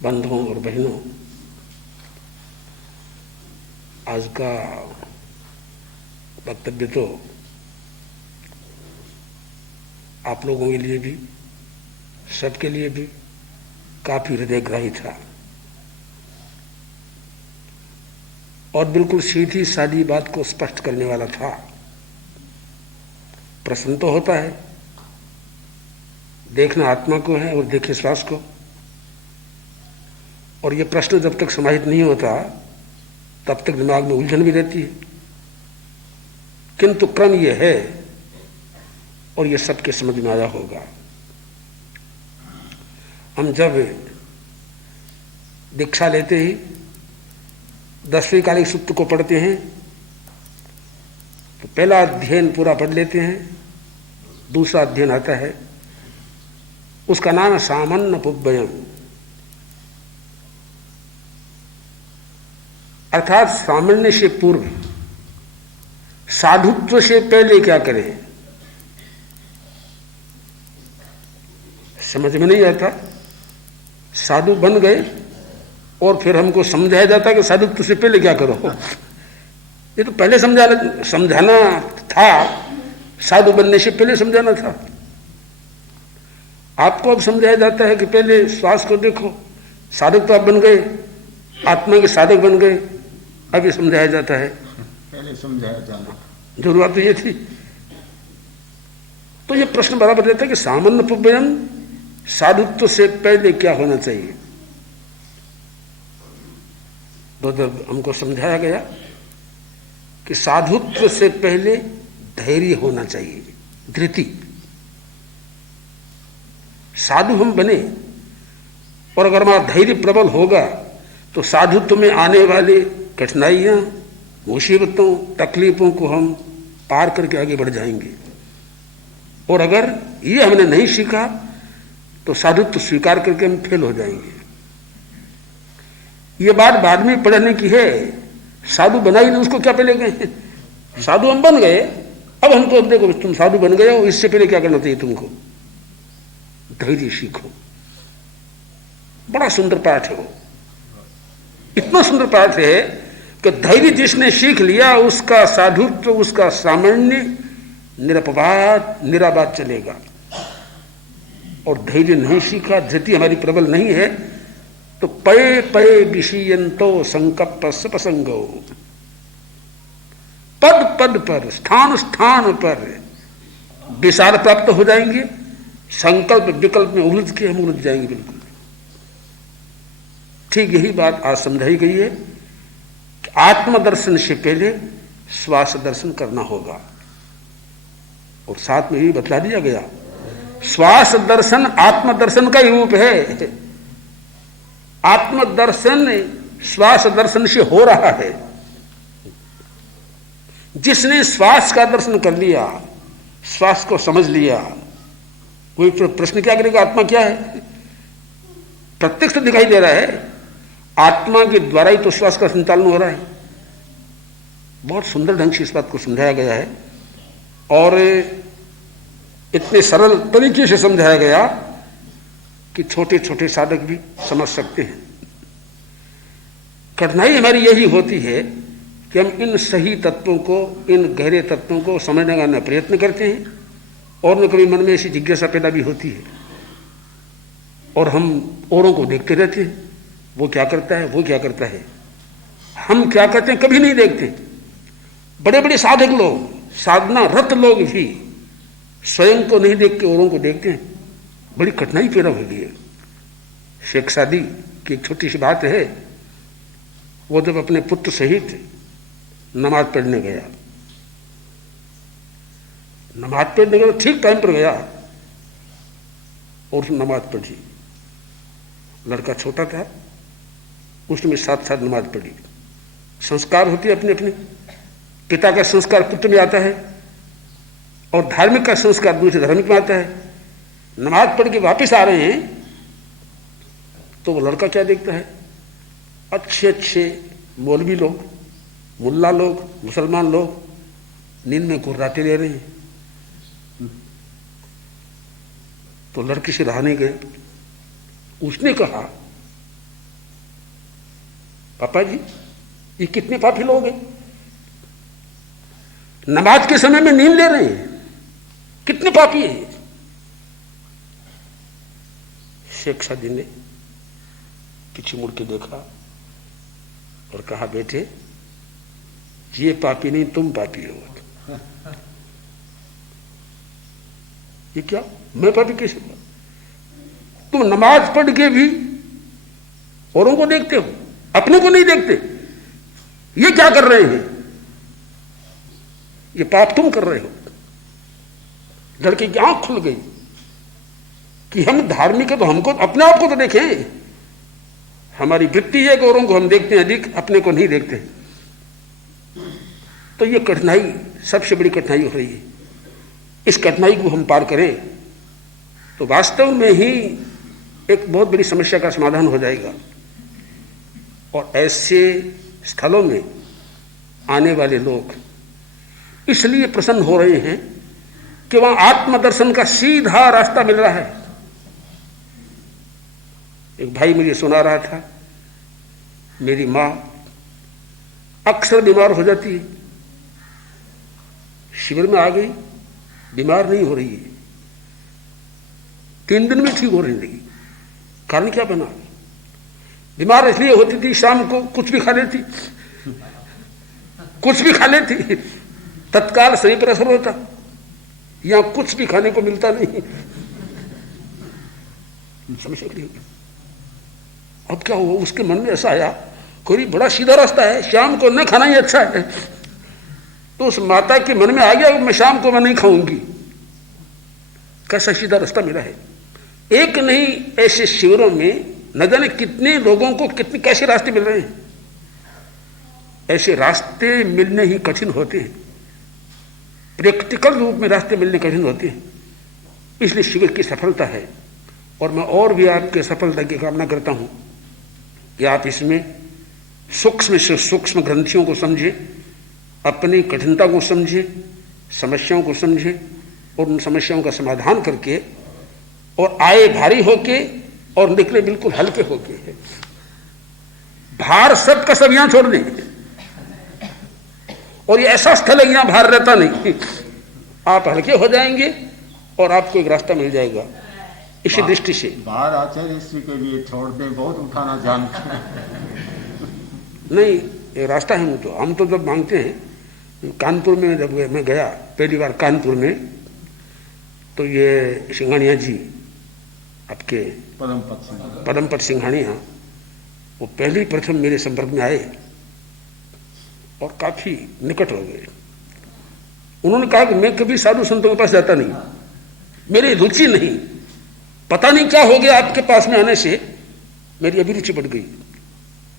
बंधुओं और बहनों, आज का वक्तव्य तो आप लोगों के लिए भी, सबके लिए भी काफी हृदयग्राही था, और बिल्कुल सीधी सादी बात को स्पष्ट करने वाला था। प्रश्न तो होता है, देखना आत्मा को है और देखे श्वास को, और ये प्रश्न जब तक समाहित नहीं होता तब तक दिमाग में उलझन भी रहती है। किंतु क्रम ये है, और ये सबके समझ में आया होगा। हम जब दीक्षा लेते ही 10वीं कालिक सूत्र को पढ़ते हैं तो पहला अध्ययन पूरा पढ़ लेते हैं, दूसरा अध्ययन आता है, उसका नाम है सामान्य पुब्बयम, अर्थात सामान्य से पूर्व, साधुत्व से पहले क्या करें। समझ में नहीं आता, साधु बन गए और फिर हमको समझाया जाता कि साधुत्व से पहले क्या करो। ये तो पहले समझाना था, साधु बनने से पहले समझाना था। आपको अब समझाया जाता है कि पहले श्वास को देखो, साधक तो आप बन गए, आत्मा के साधक बन गए, अब ये समझाया जाता है। पहले समझाया जाना जरूरत तो ये थी। तो ये प्रश्न बराबर रहता है कि सामान्य पुब्बयम, साधुत्व से पहले क्या होना चाहिए। तो जब हमको समझाया गया कि साधुत्व से पहले धैर्य होना चाहिए, धृति। साधु हम बने और अगर हमारा धैर्य प्रबल होगा तो साधुत्व में आने वाली कठिनाइयां, मुसीबतों, तकलीफों को हम पार करके आगे बढ़ जाएंगे। और अगर ये हमने नहीं सीखा तो साधुत्व स्वीकार करके हम फेल हो जाएंगे। ये बात बाद में पढ़ने की है, साधु बना ही नहीं, उसको क्या पहले गए। साधु हम बन गए, अब हमको अब देखो तुम साधु बन गए हो, इससे पहले क्या करना चाहिए तुमको, धैर्य सीखो। बड़ा सुंदर पाठ है वो, इतना सुंदर पाठ है कि धैर्य जिसने सीख लिया उसका साधुत्व, उसका सामान्य निरपवाद निराबाद चलेगा। और धैर्य नहीं सीखा, धृति हमारी प्रबल नहीं है, तो पये पये विषयंतो संकल्प प्रसंगो, पद पद पर, स्थान स्थान पर विचार प्राप्त हो जाएंगे, संकल्प विकल्प में उलझ के हम उलझ जाएंगे बिल्कुल। ठीक यही बात आज समझाई गई है कि आत्मदर्शन से पहले श्वास दर्शन करना होगा। और साथ में यही बतला दिया गया, श्वास दर्शन आत्मदर्शन का ही रूप है। आत्मदर्शन श्वास दर्शन से हो रहा है। जिसने श्वास का दर्शन कर लिया, श्वास को समझ लिया, कोई प्रश्न क्या करेगा, आत्मा क्या है, प्रत्यक्ष दिखाई दे रहा है। आत्मा के द्वारा ही तो श्वास का संचालन हो रहा है। बहुत सुंदर ढंग से इस बात को समझाया गया है और इतने सरल तरीके से समझाया गया कि छोटे छोटे साधक भी समझ सकते हैं। कठिनाई हमारी यही होती है कि हम इन सही तत्वों को, इन गहरे तत्वों को समझने का न प्रयत्न करते हैं और न कभी मन में ऐसी जिज्ञासा पैदा भी होती है और हम औरों को देखते रहते हैं, वो क्या करता है, वो क्या करता है, हम क्या करते हैं कभी नहीं देखते। बड़े बड़े साधक लोग, साधना रत लोग भी स्वयं को नहीं देख के औरों को देखते हैं। बड़ी कठिनाई पैदा हो गई है। शेख सादी की एक छोटी सी बात है, वो जब अपने पुत्र सहित नमाज पढ़ने गया, नमाज पढ़ने गया, ठीक टाइम पर गया और नमाज पढ़ी। लड़का छोटा था, उसने साथ साथ नमाज पढ़ी। संस्कार होती है अपने अपने, पिता का संस्कार पुत्र में आता है और धार्मिक का संस्कार दूसरे धार्मिक में आता है। नमाज पढ़ के वापस आ रहे हैं तो वो लड़का क्या देखता है, अच्छे अच्छे मौलवी लोग, मुल्ला लोग, मुसलमान लोग नींद में गुर्राते ले रहे हैं। तो लड़के से रहा नहीं गए, उसने कहा, पापा जी ये कितने पापी लोग हैं, नमाज के समय में नींद ले रहे हैं, कितने पापी हैं। शेख सादी ने पीछे मुड़ के देखा और कहा, बेटे ये पापी नहीं, तुम पापी हो। ये क्या, मैं पापी कैसे हुआ? तुम नमाज पढ़ के भी औरों को देखते हो, अपने को नहीं देखते। ये क्या कर रहे हैं, ये पाप तुम कर रहे हो। लड़के की आंख खुल गई, कि हम धार्मिक है तो हमको अपने आप को तो देखें। हमारी वृत्ति है कि औरों को हम देखते हैं अधिक, अपने को नहीं देखते। तो ये कठिनाई, सबसे बड़ी कठिनाई हो रही है। इस कठिनाई को हम पार करें तो वास्तव में ही एक बहुत बड़ी समस्या का समाधान हो जाएगा। और ऐसे स्थलों में आने वाले लोग इसलिए प्रसन्न हो रहे हैं कि वहां आत्मदर्शन का सीधा रास्ता मिल रहा है। एक भाई मुझे सुना रहा था, मेरी मां अक्सर बीमार हो जाती है, शिविर में आ गई, बीमार नहीं हो रही है, 3 दिन में ठीक हो रही लगी। कारण क्या बना? बीमार इसलिए होती थी, शाम को कुछ भी खा लेती, कुछ भी खा लेती, तत्काल शरीर पर असर होता। यहां कुछ भी खाने को मिलता नहीं, समझ रही। अब क्या हुआ, उसके मन में ऐसा आया, कोई बड़ा सीधा रास्ता है, शाम को न खाना ही अच्छा है। तो उस माता के मन में आ गया, मैं शाम को मैं नहीं खाऊंगी। कैसा सीधा रास्ता मिला है। एक नहीं, ऐसे शिविरों में न जाने कितने लोगों को कितने कैसे रास्ते मिल रहे हैं। ऐसे रास्ते मिलने ही कठिन होते हैं, प्रैक्टिकल रूप में रास्ते मिलने कठिन होते हैं। इसलिए शिविर की सफलता है। और मैं और भी आपके सफलता की कामना करता हूं कि आप इसमें सूक्ष्म से सूक्ष्म ग्रंथियों को समझें, अपनी कठिनता को समझें, समस्याओं को समझें और उन समस्याओं का समाधान करके और आए भारी होके और निकले बिल्कुल हल्के होके। भार सब का सब यहां छोड़ दें। और ये ऐसा स्थल है यहां भार रहता नहीं, आप हल्के हो जाएंगे और आपको एक रास्ता मिल जाएगा। इसी दृष्टि से भार आचार्य श्री के लिए छोड़ दें, बहुत उठाना जानते हैं। नहीं, ये रास्ता है। हम तो जब मांगते हैं, कानपुर में जब मैं गया पहली बार कानपुर में, तो ये सिंघानिया जी आपके परमपद सिंघानिया, वो पहली प्रथम मेरे संपर्क में आए और काफी निकट हो गए। उन्होंने कहा कि मैं कभी साधु संतों के पास जाता नहीं, मेरी रुचि नहीं, पता नहीं क्या हो गया आपके पास में आने से मेरी अभिरुचि बढ़ गई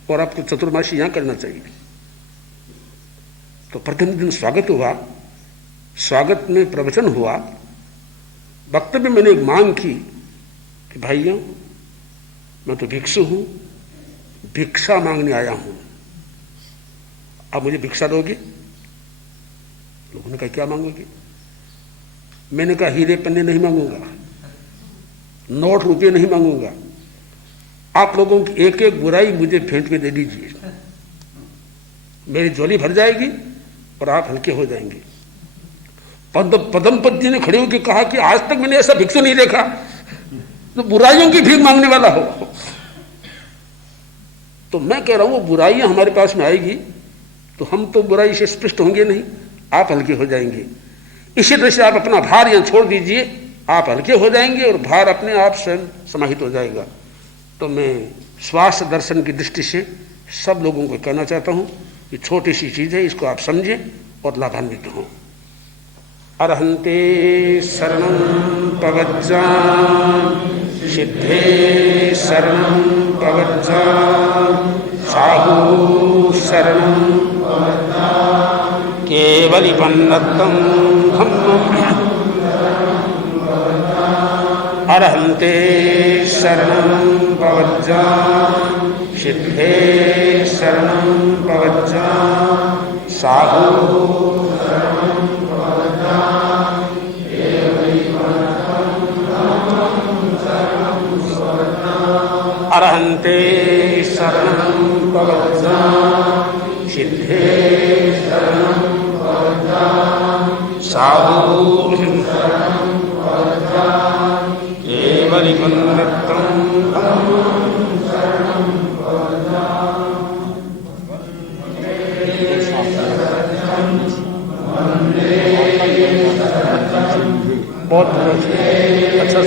और आपको चतुर्मासी यहां करना चाहिए। तो प्रथम दिन स्वागत हुआ, स्वागत में प्रवचन हुआ, वक्तव्य मैंने एक मांग की कि भाइयों, मैं तो भिक्षु हूं, भिक्षा मांगने आया हूं, आप मुझे भिक्षा दोगे? लोगों ने कहा क्या मांगोगे? मैंने कहा हीरे पन्ने नहीं मांगूंगा, नोट रुपये नहीं मांगूंगा, आप लोगों की एक एक बुराई मुझे भेंट में दे दीजिए, मेरी झोली भर जाएगी और आप हल्के हो जाएंगे। पदमपद जी ने खड़े होकर कहा कि आज तक मैंने ऐसा भिक्षु नहीं देखा तो बुराइयों की भीख मांगने वाला हो। तो मैं कह रहा हूं वो बुराइयां हमारे पास में आएगी तो हम तो बुराई से स्पष्ट होंगे नहीं, आप हल्के हो जाएंगे। इसी तरह से आप अपना भार यहां छोड़ दीजिए, आप हल्के हो जाएंगे और भार अपने आप स्वयं समाहित हो जाएगा। तो मैं स्वास्थ्य दर्शन की दृष्टि से सब लोगों को कहना चाहता हूं कि छोटी सी चीज है, इसको आप समझें और लाभान्वित हों। अरहंते शरणं प्रवज्जामि, सिद्धे शरणं प्रवज्जामि, साहू शरणं प्रवज्जामि, केवलिपन्नतं धम्मं, अरहंते शरणं प्रवज्जामि, सिद्धे शरणं प्रवज्जामि, साहू अरहंते शरणं प्रवज्जामि, सिद्धे शरणं प्रवज्जामि, साहू शरणं प्रवज्जामि, केवलिपन्नतं धम्मं शरणं प्रवज्जामि। बहुत अच्छा।